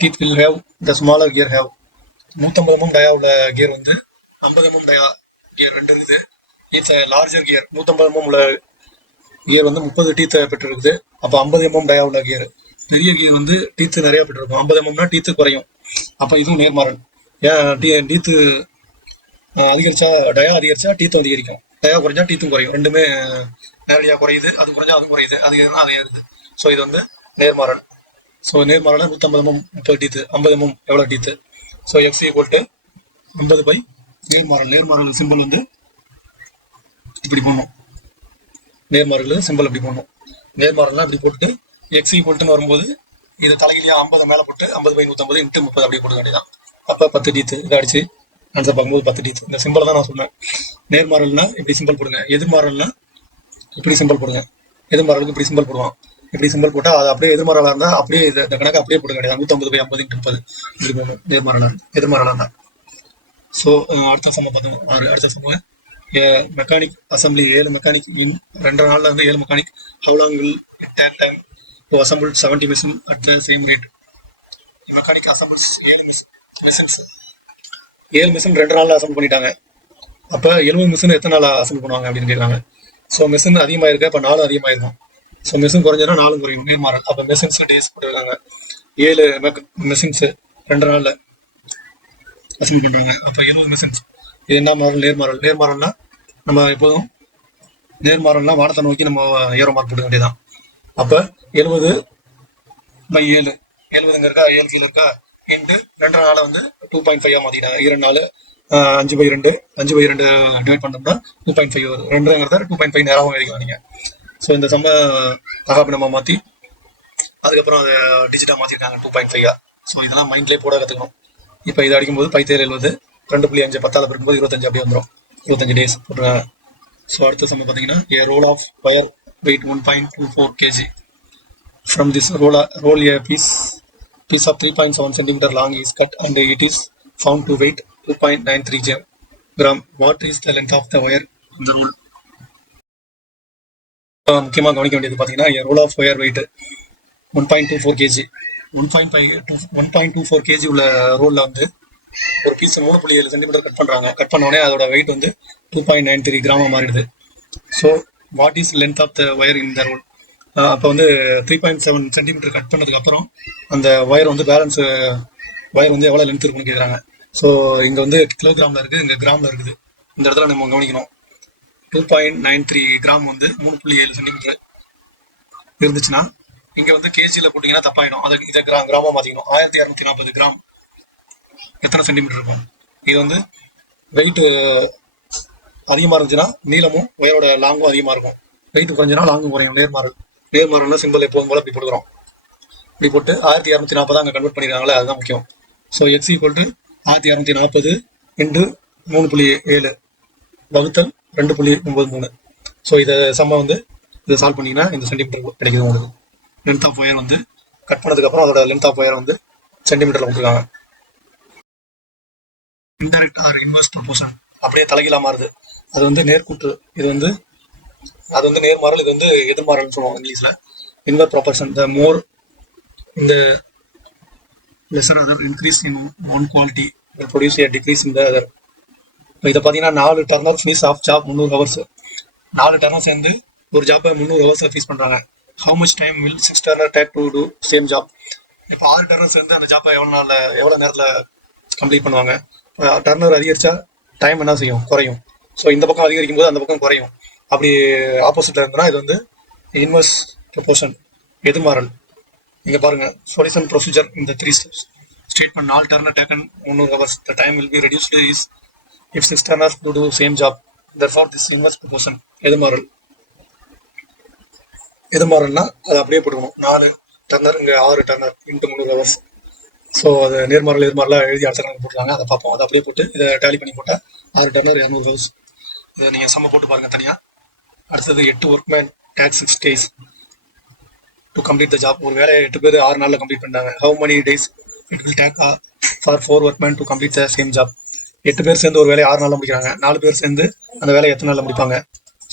teeth will have the smaller gear have? 150 mm டயா உள்ள கியர் வந்து 50 mm டயா கியர் ரெண்டு இருக்குது. It's larger gear. 150 mm உள்ள கியர் வந்து 30 teeth பெற்றிருக்குது. அப்போ 50 mm டயா உள்ள gear பெரிய gear வந்து டீத்து நிறைய பெற்றிருக்கும். 50 mmனா டீத்து குறையும். அப்போ இதுவும் நேர்மாறல். ஏன் டீத்து அதிகரிச்சா டயா அதிகரிச்சா டீத்தும் அதிகரிக்கும். டயா குறைஞ்சா டீத்தும் குறையும். ரெண்டுமே நேரடியாக குறையுது. அது குறைஞ்சா அதுவும் குறையுது. அது ஏறுனா அது ஏறுது. ஸோ இது வந்து நேர்மாறல். ஸோ நேர்மாறல்னா 150 mm 30 டீத்து, 50 mm எவ்வளோ teeth. So x equal to 50 நேர்மாறல். நேர்மாறல் சிம்பிள் வந்து இப்படி போடணும். நேர்மாறல் சிம்பிள் இப்படி போடணும். நேர்மாறல்னா இப்படி போட்டுட்டு எக்ஸ் ஈக்குவல்ட்டுன்னு வரும்போது இதை தலைகிலியா 50 மேலே போட்டு 50/150 × 30 அப்படியே போட வேண்டியதான். அப்போ 10 டீத்து. இதை அடிச்சு ஆன்சர் பார்க்கும்போது 10 டீத்து. இந்த சிம்பிளை தான் நான் சொன்னேன். நேர்மாறல்னா இப்படி சிம்பிள் போடுங்க. எதிர்மாறல்னா இப்படி சிம்பிள் போடுங்க. எதிர்மாறலுக்கு இப்படி சிம்பிள் போடுவான். இப்படி சிம்பிள் போட்டால் அது அப்படியே எதிர்மாறலாக இருந்தால் அப்படியே இந்த கணக்கு அப்படியே போட வேண்டியது. 150/50 × 30 இப்படி போடணும். எதிர்மாறலாக இருந்தால். ஸோ அடுத்த சம பார்த்தோம். அடுத்த சம மெக்கானிக் அசம்பிளி 7 மெக்கானிக் இன் 2 நாளில் வந்து 7 mechanic how long will it take time to assemble 70 machine at the same rate mechanic assembles 7 machines. 7 machine 2 நாள்ல அசம்பிள் பண்ணிட்டாங்க. அப்ப 70 மிஷின் எத்தனை நாள் அசம்பிள் பண்ணுவாங்க அப்படின்னு கேட்குறாங்க. ஸோ மிஷின் அதிகமாக இருக்கு, அப்போ நாளும் அதிகமாயிருக்கும். ஸோ மிஷின் குறைஞ்சா நாளும் குறையும், நேர்மாறல். அப்போ மிஷின்ஸ் டேஸ் போட்டுருக்காங்க. 7 மிஷின்ஸ் 2 நாள்ல அசம்பிள் பண்றாங்க. அப்போ 70 மிஷின்ஸ். இது என்ன மாறல்? நேர்மாறல். நேர்மாறல்னா நம்ம எப்போதும் நேர்மாறல்னா வானத்தை நோக்கி நம்ம ஏரோ மார்க் போட்டுக்க வேண்டியதான். அப்போ 70/7, 70 இருக்கா, 7 கீழே இருக்கா, இன்ட்டு 2 நாளை வந்து 2.5 மாத்திட்டாங்க. 2 நாள் 5/2, 5/2 டிவைட் பண்ணோம்னா 2.5 வரும். 2ங்கிறத 2.5 நேரமாக எழுதிக்கலாம் நீங்க. ஸோ இந்த சம்ம தகாபினமாக மாற்றி அதுக்கப்புறம் அதை டிஜிட்டாக மாற்றிருக்காங்க 2.5. ஸோ இதெல்லாம் மைண்ட்லேயே போட கற்றுக்கணும். இப்போ இதை அடிக்கும்போது 5/7 2.5 10 பெருக்கும்போது 25 அப்படியே வந்துடும். 25 டேஸ் போட்டுருக்காங்க. ஸோ அடுத்த சம்ம பார்த்தீங்கன்னா a roll of wire weight 1.24 kg. From this roll a piece of 3.7 centimeter long is cut and it is found to weight 2.93 gram. What is the length of the wire in the roll? முக்கியமாக கவனிக்க வேண்டியது பார்த்தீங்கன்னா roll of wire weight 1.24 KG. 1.24 KG உள்ள ரோலில் வந்து ஒரு piece 3.7 centimetre cut பண்ணுறாங்க. Cut பண்ண உடனே அதோட வெயிட் வந்து 2.93 கிராமா மாறிடுது. So what is length of the wire in the roll? அப்போ வந்து 3.7 சென்டிமீட்டர் கட் பண்ணதுக்கு அப்புறம் அந்த ஒயர் வந்து பேலன்ஸ் ஒயர் வந்து எவ்வளோ லென்த் இருக்குன்னு கேட்குறாங்க. ஸோ இங்கே வந்து கிலோகிராமில் இருக்குது, இங்கே கிராமில் இருக்குது. இந்த இடத்துல நம்ம கவனிக்கணும். 2.93 கிராம் வந்து 3.7 சென்டிமீட்டர் இருந்துச்சுன்னா இங்கே வந்து கேஜியில் போட்டிங்கன்னா தப்பாயிடும். அதை இதை கிராமமாக மாற்றிக்கணும். 1240 கிராம் எத்தனை சென்டிமீட்டர் இருக்கும்? இது வந்து வெயிட் அதிகமாக இருந்துச்சுன்னா நீளமும் ஒயரோட லாங்கும் அதிகமாக இருக்கும். வெயிட் குறைஞ்சுன்னா லாங்கும் குறையும். நேர்மாறல்னா சிம்பிள் எப்போதும் போல இப்படி போட்டுக்கிறோம். இப்படி போட்டு 1240 அங்கே கன்வெர்ட் பண்ணிடுறாங்களே, அதுதான் முக்கியம். So x equal to 1240 into 3.7 வகுத்தல் 2.93. ஸோ இதை சம்ம வந்து இதை சால்வ் பண்ணிங்கன்னா இந்த சென்டிமீட்டர் கிடைக்குது உங்களுக்கு. லென்த் ஆஃப் ஒயர் வந்து கட் பண்ணதுக்கப்புறம் அதோட லென்த் ஆஃப் ஒயர் வந்து சென்டிமீட்டரில் கொடுத்துருக்காங்க. இன்டைரக்ட் ஆர் இன்வெர்ஸ் ப்ரொபோர்ஷன் அப்படியே தலைகீழாக மாறுது. அது வந்து நேர்கூற்று. இது வந்து அது வந்து நேர்மாறல், இது வந்து எதிர்மாறல்னு சொல்லுவாங்க இங்கிலீஷில். இன்வெர்ஸ் ப்ரொபோர்ஷன் த மோர் இந்த lesser other increase in one quality will produce a decrease in the other. இதை பார்த்தீங்கன்னா 4 turner fees of job 300 hours. 4 turner சேர்ந்து ஒரு ஜாப்பை 300 ஹவர்ஸில் ஃபீஸ் பண்ணுறாங்க. How much time will 6 turner take to do same job? இப்போ 6 turner சேர்ந்து அந்த ஜாப்பை எவ்வளோ நேரத்தில் கம்ப்ளீட் பண்ணுவாங்க? டர்னர் அதிகரிச்சா டைம் என்ன செய்யும்? குறையும். ஸோ இந்த பக்கம் அதிகரிக்கும் போது அந்த பக்கம் குறையும். அப்படி ஆப்போசிட்டில் இருந்ததுன்னா இது வந்து இன்வெர்ஸ் ப்ரொபோர்ஷன், எதிர்மாறல். இங்கே பாருங்கள், சொல்யூஷன் ப்ரொசீஜர் இந்த 3 steps. Statement: all turner taken 300 hours. The time will be reduced is if 6 turners do same job. Therefore, this inverse proportion. எதிர்மாறல். எதிர்மாறல்னா அதை அப்படியே போட்டுக்கணும். 4 டர்னர் இங்கே 6 டர்னர் இன்ட்டு 300 ஹவர்ஸ். ஸோ அது நேர்மாறல் எதிர்மாறலாக எழுதி அடுத்த கணக்கு போட்டுருக்காங்க. அதை பார்ப்போம். அதை அப்படியே போட்டு இதை டேலி பண்ணி போட்டால் 6 டர்னர் 200 ஹவர்ஸ். இதை நீங்கள் சம்ம போட்டு பாருங்கள் தனியாக. அடுத்தது 8 workmen take 6 days to complete the job. ஒரு வேலையை 8 பேர் 6 நாளில் கம்ப்ளீட் பண்ணாங்க. How many days it will take for 4 workmen to complete the same job? 8 பேர் சேர்ந்து ஒரு வேலையை 6 நாளில் முடிக்கிறாங்க. 4 பேர் சேர்ந்து அந்த வேலையை எத்தனை நாளில் முடிப்பாங்க?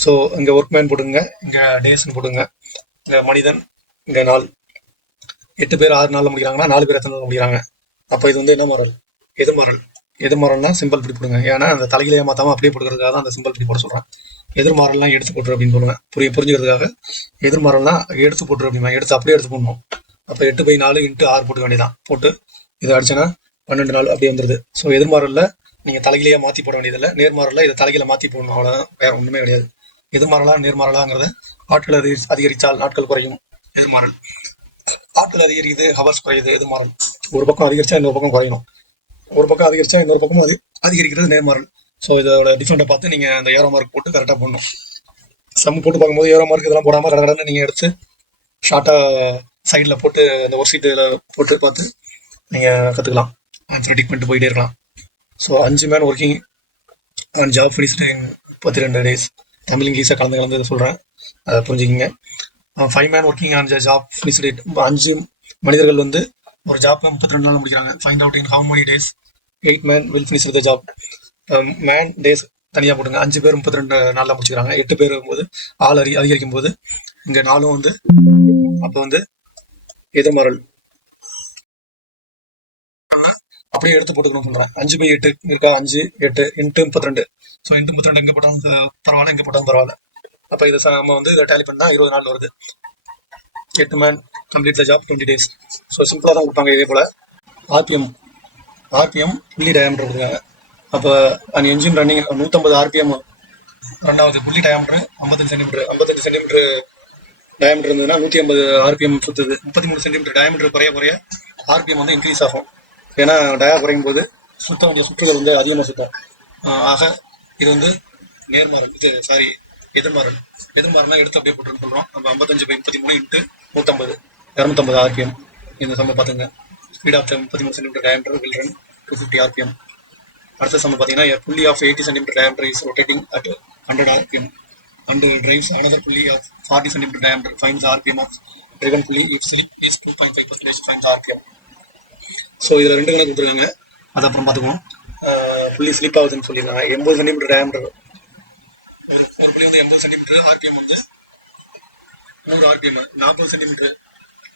ஸோ இங்கே ஒர்க்மேன் போட்டுங்க, இங்கே டேஸ்ன்னு போட்டுங்க, இங்கே மனிதன், இங்கே நாள். 8 பேர் 6 நாளில் முடிக்கிறாங்கன்னா 4 பேர் எத்தனை நாள் முடிக்கிறாங்க? அப்போ இது வந்து என்ன மாறல்? எதிர்மாறல். எதிர்மாறல்னா சிம்பிள் இப்படி போடுங்க. ஏன்னா அந்த தலையிலேயே மாற்றாமல் அப்படியே போடுறதுக்காக தான் அந்த சிம்பிள் இப்படி போட சொல்கிறேன். எதிர்மாறல்லாம் எடுத்து போட்டுரு அப்படின்னு சொல்லுவேன். புரிஞ்சுக்கிறதுக்காக. எதிர்மாறல்னா எடுத்து போட்டுரு அப்படிமா, எடுத்து அப்படியே எடுத்து போடணும். அப்போ 8/4 இன்ட்டு 6 போட்டுக்க வேண்டியதான். போட்டு இதை அடிச்சனா 12 நாள் அப்படி வந்துடுது. ஸோ எதிர்மாறல்ல நீங்கள் தலைகீழையாக மாற்றி போட வேண்டியதில்லை. நேர்மாறல்ல இதை தலைகீழ மாற்றி போடணும், அவ்வளோதான். வேற ஒன்றுமே கிடையாது. எதிர்மாறலா நேர்மாறலாங்கிறத ஆட்கள் அதிகரித்தால் நாட்கள் குறையும், எதிர்மாறல். ஆட்கள் அதிகரிக்குது, ஹவர்ஸ் குறையுது, எதிர்மாறல். ஒரு பக்கம் அதிகரிச்சா இன்னொரு பக்கம் குறையணும், ஒரு பக்கம் அதிகரிச்சா இன்னொரு பக்கம் அதிகரிக்கிறது நேர்மாறல். ஸோ இதோட டிஃபரெண்ட்டை பார்த்து நீங்கள் அந்த ஏரோ மார்க் போட்டு கரெக்டாக போடணும். சம் போட்டு பார்க்கும்போது ஏரோ மார்க் இதெல்லாம் போடாமல் கடற்கடன்னு நீங்கள் எடுத்து ஷார்ட்டாக சைடில் போட்டு அந்த ஒரு சீட்டில் போட்டு பார்த்து நீங்கள் கற்றுக்கலாம். ஆன்சர் டிக் பண்ணிட்டு போயிட்டே இருக்கலாம். So 5 man working on job finished in 32 days. Tamil இங்கிலீஷாக கலந்து சொல்கிறேன், அதை புரிஞ்சுக்கிங்க. 5 man working on job finished. 5 மனிதர்கள் வந்து ஒரு ஜாப்பை 32 நாள் முடிக்கிறாங்க. Find out in how many days 8 men will finish the job. Man days தனியாக போட்டுங்க. 5 பேர் 32 நாளில் முடிச்சுக்கிறாங்க. 8 பேர் போது ஆள் அதிகரிக்கும் போது இங்கே 4 வந்து அப்போ வந்து எதிர்மாறல். அப்படியே எடுத்து போட்டுக்கணும்னு சொல்றேன். 5/8 இருக்கா, 5 8 இன்ட்டு 32. ஸோ இன்ட்டு 32 எங்க போட்டாலும் பரவாயில்ல, எங்க போட்டாலும் பரவாயில்ல. அப்ப இதை நம்ம வந்து இதை டேலி பண்ணா 20 நாள் வருது. 8 man complete the job 20 days. So சிம்பிளா தான் கொடுப்பாங்க. இதே போல ஆர்பிஎம் புள்ளி டயாமீட்டர் கொடுக்குறாங்க. அப்போ அந்த என்ஜின் ரன்னிங் 150 ஆர்பிஎம் ரன் ஆகுது. புள்ளி டயாமீட்டர் 55 சென்டிமீட்டர் டயாமீட்டர் இருந்ததுன்னா 150 ஆர்பிஎம் சுத்துது. 33 சென்டிமீட்டர் டயாமீட்டர் குறைய ஆர்பிஎம் வந்து இன்க்ரீஸ் ஆகும். ஏன்னா டயா குறையும் போது சுத்த வேண்டிய சுற்றுகள் வந்து அதிகமாக சுத்தம். ஆக இது வந்து நேர்மாறல், எதிர்மாறல்னா எடுத்து அப்படியே போட்டுன்னு சொல்கிறோம். நம்ம 55/33 இன்ட்டு 150 250 ஆர்பிஎம். இந்த சம்பவம் பார்த்துங்க. Speed of 33 centimetre diameter will run 250 RPM. அடுத்த சம்பவம் பார்த்தீங்கன்னா pulley of 80 centimetre diameter is rotating at 100 RPM and drives another pulley of 40 centimeter diameter. Finds the RPM of driven pulley if slip is 2.5%. Finds the RPM. So இதில் 2 கணக்கு கொடுத்துருக்காங்க. அது அப்புறம் பார்த்துக்குவோம். புள்ளி ஸ்லிப் ஆகுதுன்னு சொல்லியிருக்காங்க. 80 சென்டிமீட்டர் டயாமீட்டர் ஒரு புள்ளி வந்து 80 சென்டிமீட்டர். ஆர்பிஎம் வந்து 100 ஆர்பிஎம். 40 சென்டிமீட்டர்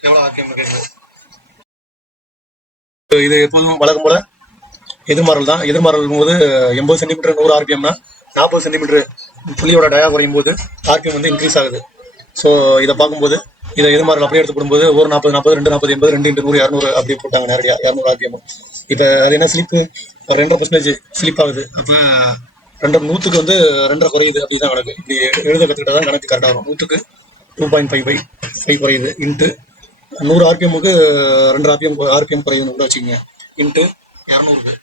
எவ்வளோ ஆர்பிஎம் கேட்குது. இது எப்போதும் வழக்கம் போல எதிர்மாறல் போது 80 சென்டிமீட்டர் 100 ஆர்பிஎம்னா 40 சென்டிமீட்டர் புள்ளியோட டயா குறையும் போது ஆர்பிஎம் வந்து இன்க்ரீஸ் ஆகுது. ஸோ இதை பார்க்கும்போது இதை எதிர்மாறல் அப்படியே எடுத்து போடும்போது ஒரு 40 2 40 80 2 × 100 200 அப்படி போட்டாங்க நேரடியாக 200 ஆர்பிஎம். இப்போ அது என்ன ஸ்லிப்பு 2.5% ஸ்லிப் ஆகுது. அப்போ 100க்கு வந்து 2.5 குறையுது. அப்படிதான் கணக்கு. இப்படி எழுத கற்றுக்கிட்டா தான் கணக்கு கரெக்டாக வரும். 100க்கு 2.5 குறையுது இன்ட்டு 100 ஆர்பிஎம்முக்கு 2 ஆர்பிஎம் குறையுதுன்னு கூட வச்சுக்கோங்க. இன்ட்டு 200க்கு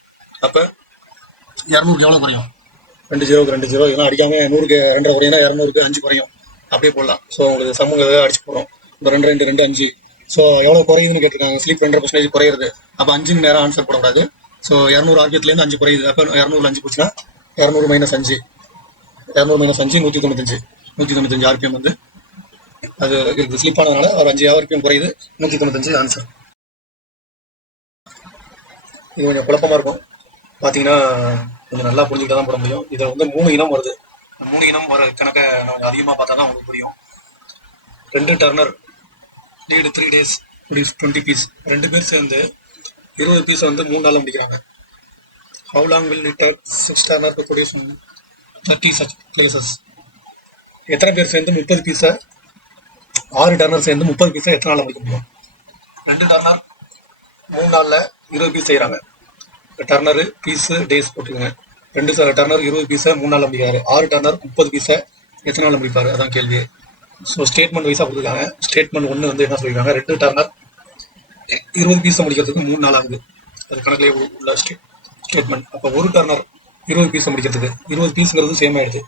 அப்போ 200க்கு எவ்வளோ குறையும்? 2 0 இதெல்லாம் அடிக்காம 100க்கு 2 குறையும்னா 200க்கு 5 குறையும். அப்படியே போடலாம். ஸோ உங்களுக்கு சமூக அடிச்சு போகிறோம். இப்போ 2 2 2 5. ஸோ எவ்வளோ குறையுதுன்னு கேட்டிருக்காங்க. ஸ்லிப் 2% குறையுது. அப்போ 5க்கு நேரம் ஆன்சர் போடக்கூடாது. ஸோ 200 ஆர்பிஎத்துலேருந்து 5 குறையுது. அப்போ 200 5 போச்சுன்னா 200 - 5 195 ஆர்பிஎம் வந்து அது இருக்குது. ஸ்லிப் ஆனதுனால ஒரு 5 ஆர்பிஎம் குறையுது. 195 ஆன்சர். இது கொஞ்சம் குழப்பமாக இருக்கும். பார்த்தீங்கன்னா கொஞ்சம் நல்லா புரிஞ்சுக்கிட்டு தான் போட முடியும். இதில் வந்து 3 இனம் வருது. 3 இனம் வர கணக்கை நம்ம அதிகமாக பார்த்தா தான் உங்களுக்கு புரியும். 2 டர்னர் நீடு 3 days 20 பீஸ். 2 பேர் சேர்ந்து 20 பீஸை வந்து 3 நாளில் முடிக்கிறாங்க. How long will it take 6 turner to produce 30 such places? எத்தனை பேர் சேர்ந்து 30 பீஸை 6 டர்னர் சேர்ந்து 30 பீஸை எத்தனை நாளில் முடிக்க முடியும்? 2 டர்னர் 3 நாளில் 20 பீஸ் செய்கிறாங்க. டர்னரு பீஸு டேஸ் போட்டுருங்க. 2 டர்னர் 20 பீஸை 3 நாளில் முடிக்கிறாரு. 6 டர்னர் 30 பீஸை எத்தனை நாளில் முடிப்பாரு? அதான் கேள்வி. ஸோ ஸ்டேட்மெண்ட் வைஸாக கொடுத்துருக்காங்க. ஸ்டேட்மெண்ட் 1 வந்து என்ன சொல்லியிருக்காங்க? 2 டர்னர் 20 பீஸை முடிக்கிறதுக்கு 3 நாள் ஆகுது. அது கணக்கிலே உள்ள ஸ்டேட்மெண்ட். அப்போ 1 டர்னர் 20 பீஸை முடிக்கிறதுக்கு 20 பீஸுங்கிறது சேம் ஆயிடுது.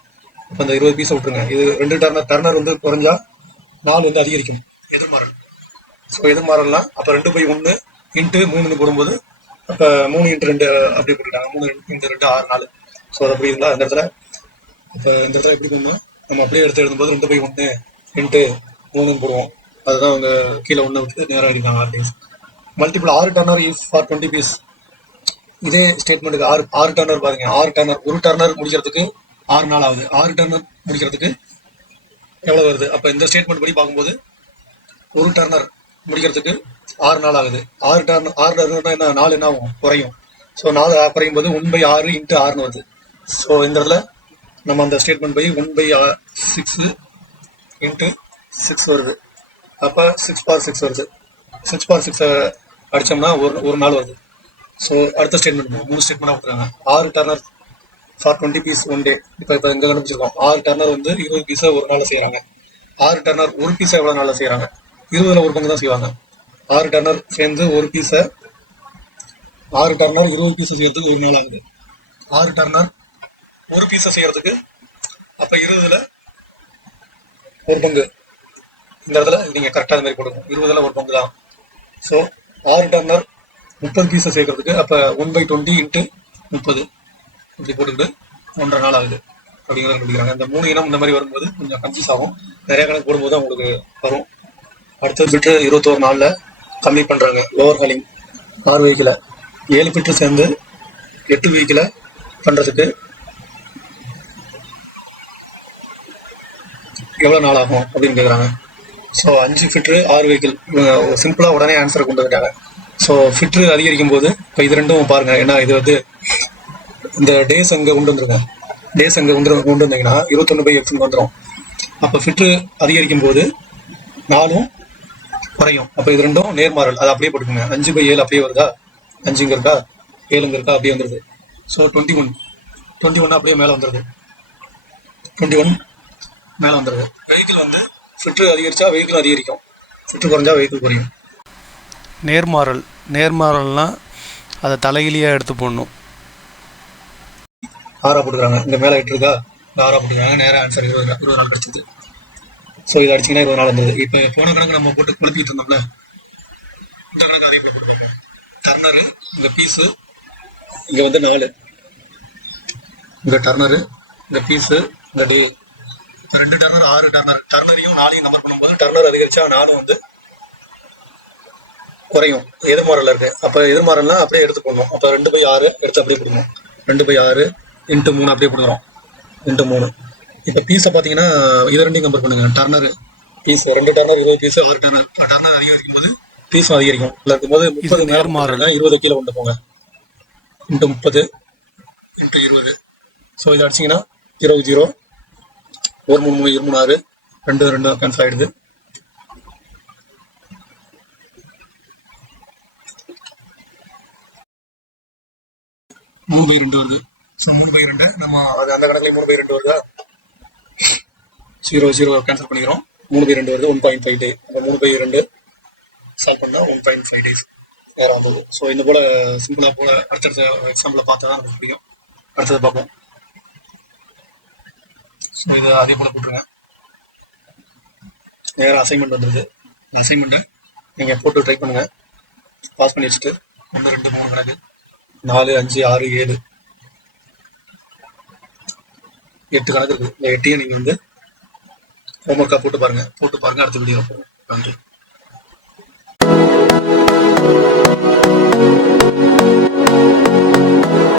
அப்போ அந்த 20 பீஸை விட்டுருங்க. இது 2 டர்னர் வந்து குறைஞ்சா 4 வந்து அதிகரிக்கும். எதிர்மாறல். ஸோ எதிர்மாறல்னா அப்போ 2/1 இன்ட்டு 3ன்னு போடும்போது அப்போ 3 × 2 அப்படி போட்டுட்டாங்க. 3 × 2 6 4. ஸோ அது அப்படி இருந்தால் இந்த இடத்துல எப்படி பண்ணணும்? நம்ம அப்படியே எடுத்து எழுதும்போது 2/1 இன்ட்டு 3ன்னு போடுவோம். அதுதான் அவங்க கீழே 1 விட்டு நேராக எழுதிட்டாங்க. 6 days. Multiple 6 turner is for 20 piece. இதே ஸ்டேட்மெண்ட்டுக்கு 6 டர்னர் பாருங்க. 6 டர்னர் ஒரு டர்னர் முடிக்கிறதுக்கு 6 நாள் ஆகுது. 6 டர்னர் முடிக்கிறதுக்கு எவ்வளோ வருது? அப்போ இந்த ஸ்டேட்மெண்ட் படி பார்க்கும்போது ஒரு டர்னர் முடிக்கிறதுக்கு 6 நாள் ஆகுது. 6 டர்னர்னா என்ன? 4 என்ன ஆகும்? குறையும். ஸோ 4 குறையும் போது 1/6 இன்ட்டு 6ன்னு வருது. ஸோ இந்த இடத்துல நம்ம அந்த ஸ்டேட்மெண்ட் படி 1/6 இன்ட்டு 6 வருது. அப்போ 6/6 வருது. 6/6 அடித்தோம்னா ஒரு நாள் வருது. ஸோ அடுத்த ஸ்டேட்மெண்ட் 3 ஸ்டேட்மெண்ட்டாக கொடுத்துருக்காங்க. 6 டர்னர் ஃபார் 20 பீஸ் 1 day. இப்போ இங்கே கண்டுபிடிச்சிருக்கோம். 6 டர்னர் வந்து 20 பீஸை ஒரு நாளில் செய்கிறாங்க. 6 டர்னர் ஒரு பீஸை எவ்வளோ நாளில் செய்கிறாங்க? 20ல் ஒரு பங்கு தான் செய்வாங்க. 6 டர்னர் சேர்ந்து 1 பீஸை 6 டர்னர் 20 பீஸை செய்யறதுக்கு 1 நாள் ஆகுது. 6 டர்னர் 1 பீஸை செய்யறதுக்கு அப்போ 20ல் ஒரு பங்கு. இந்த இடத்துல நீங்கள் கரெக்டாக அது மாதிரி போடணும். 20ல் ஒரு பங்கு தான். ஸோ 6 டர்னர் 30 பீஸை சேர்க்கறதுக்கு அப்போ 1/20 இன்ட்டு 30 இப்படி போட்டுக்கிட்டு 1.5 நாள் ஆகுது அப்படிங்கிறத கண்டுபிடிக்கிறாங்க. இந்த 3 இனம் இந்த மாதிரி வரும்போது கொஞ்சம் கன்ஃபியூஸ் ஆகும். நிறைய கணக்கு போடும்போது அவங்களுக்கு வரும். அடுத்த பிட்டு 21 நாளில் கம்ப்ளீட் பண்ணுறாங்க. லோவர் ஹாலிங் 6 வெஹிக்கிளை 7 பிட்டு சேர்ந்து 8 வெஹிக்கிளை பண்ணுறதுக்கு எவ்வளோ நாள் ஆகும் அப்படின்னு கேட்குறாங்க. So 5 fitter 6 vehicle. சிம்பிளாக உடனே ஆன்சரை கொண்டு வந்துட்டாங்க. ஸோ ஃபிட்ரு அதிகரிக்கும் போது இப்போ இது ரெண்டும் பாருங்க, ஏன்னா இது வந்து இந்த டேஸ் அங்கே கொண்டு வந்துருங்க. டேஸ் அங்கே கொண்டு வந்தீங்கன்னா 21/8 வந்துடும். அப்போ ஃபிட்ரு அதிகரிக்கும் போது 4 குறையும். அப்போ இது ரெண்டும் நேர்மாறல், அதை அப்படியே போட்டுக்கோங்க. 5/7 அப்படியே வருதா, 5 இங்கே இருக்கா, 7 இங்கே இருக்கா, அப்படியே வந்துடுது. ஸோ 21 அப்படியே மேலே வந்துடுது. 21 மேலே வந்துடுது. வெஹிக்கிள் வந்து ஃபிட்ரு அதிகரித்தா வெஹிக்கிள் அதிகரிக்கும், ஃபிட்ரு குறைஞ்சா வெஹிக்கிள் குறையும். நேர்மாறல்னால் அதை தலையிலேயே எடுத்து போடணும். ஆறா போட்டுக்கிறாங்க, இங்கே மேலே 8 இருக்கா, ஆறா போட்டுக்கிறாங்க. நேராக ஆன்சர் 20 நாள் கிடச்சிது. ஸோ இது அடிச்சிங்கன்னா 20 நாள் இருந்தது. இப்போ போன கணக்கு நம்ம போட்டு குழப்பிட்டு இருந்தோம்ல, இந்த கணக்கு அதே போட்டு டர்னரு, இங்கே பீஸு, இங்கே வந்து 4, இங்கே டர்னரு, இங்கே பீஸு, இந்த டே, 2 டர்னர் 6 டர்னர். டர்னரையும் 4ஐயும் நம்பர் பண்ணும்போது டர்னர் அதிகரிச்சா 4 வந்து குறையும், எதிர்மாறல இருக்கு. அப்போ எதிர்மாறல்னா அப்படியே எடுத்து போடணும். அப்போ 2/6 எடுத்து அப்படியே போடணும். 2/6 × 3 அப்படியே போடுறோம், × 3. இப்போ பீஸை பார்த்தீங்கன்னா இது ரெண்டையும் கம்பேர் பண்ணுங்க. Turner piece 2 turner 20 piece, 6 turner. Turner அதிகரிக்கும் போது பீஸும் அதிகரிக்கும். இல்லை இருக்கும்போது 30 நேர்மாறல், 20 கீழே கொண்டு போங்க, × 30 × 20. ஸோ இதை அடிச்சிங்கன்னா 20 0 1 3 3 2 6 2 2 கேன்சல் ஆகிடுது. மூணு பை 2 வருது. ஸோ 3/2 நம்ம அது அந்த கணக்குலேயே 3/2 வருதா, 0 0 கேன்சல் பண்ணிக்கிறோம். 3/2 வருது, 1.5 டே. அப்போ 3/2 சால்வ் பண்ணால் 1.5 டேஸ் வேறு ஆகுது. ஸோ இந்த போல் சிம்பிளாக போல் அடுத்தடுத்த எக்ஸாம்பிளை பார்த்தா தான் நமக்கு புரியும். அடுத்தது பார்ப்போம். ஸோ இதை அதே போல் போட்டுருங்க. நேராக அசைன்மெண்ட் வந்துடுது. அசைன்மெண்ட்டை நீங்கள் போட்டு ட்ரை பண்ணுங்கள். பாஸ் பண்ணி வச்சுட்டு 1 2 3 கணக்கு 4 5 6 7 8 கணக்கு இருக்குது. இந்த 8ஐயும் நீங்கள் வந்து ஹோம்ஒர்க்காக போட்டு பாருங்கள். அடுத்த வீடியோ போடுறேன். நன்றி.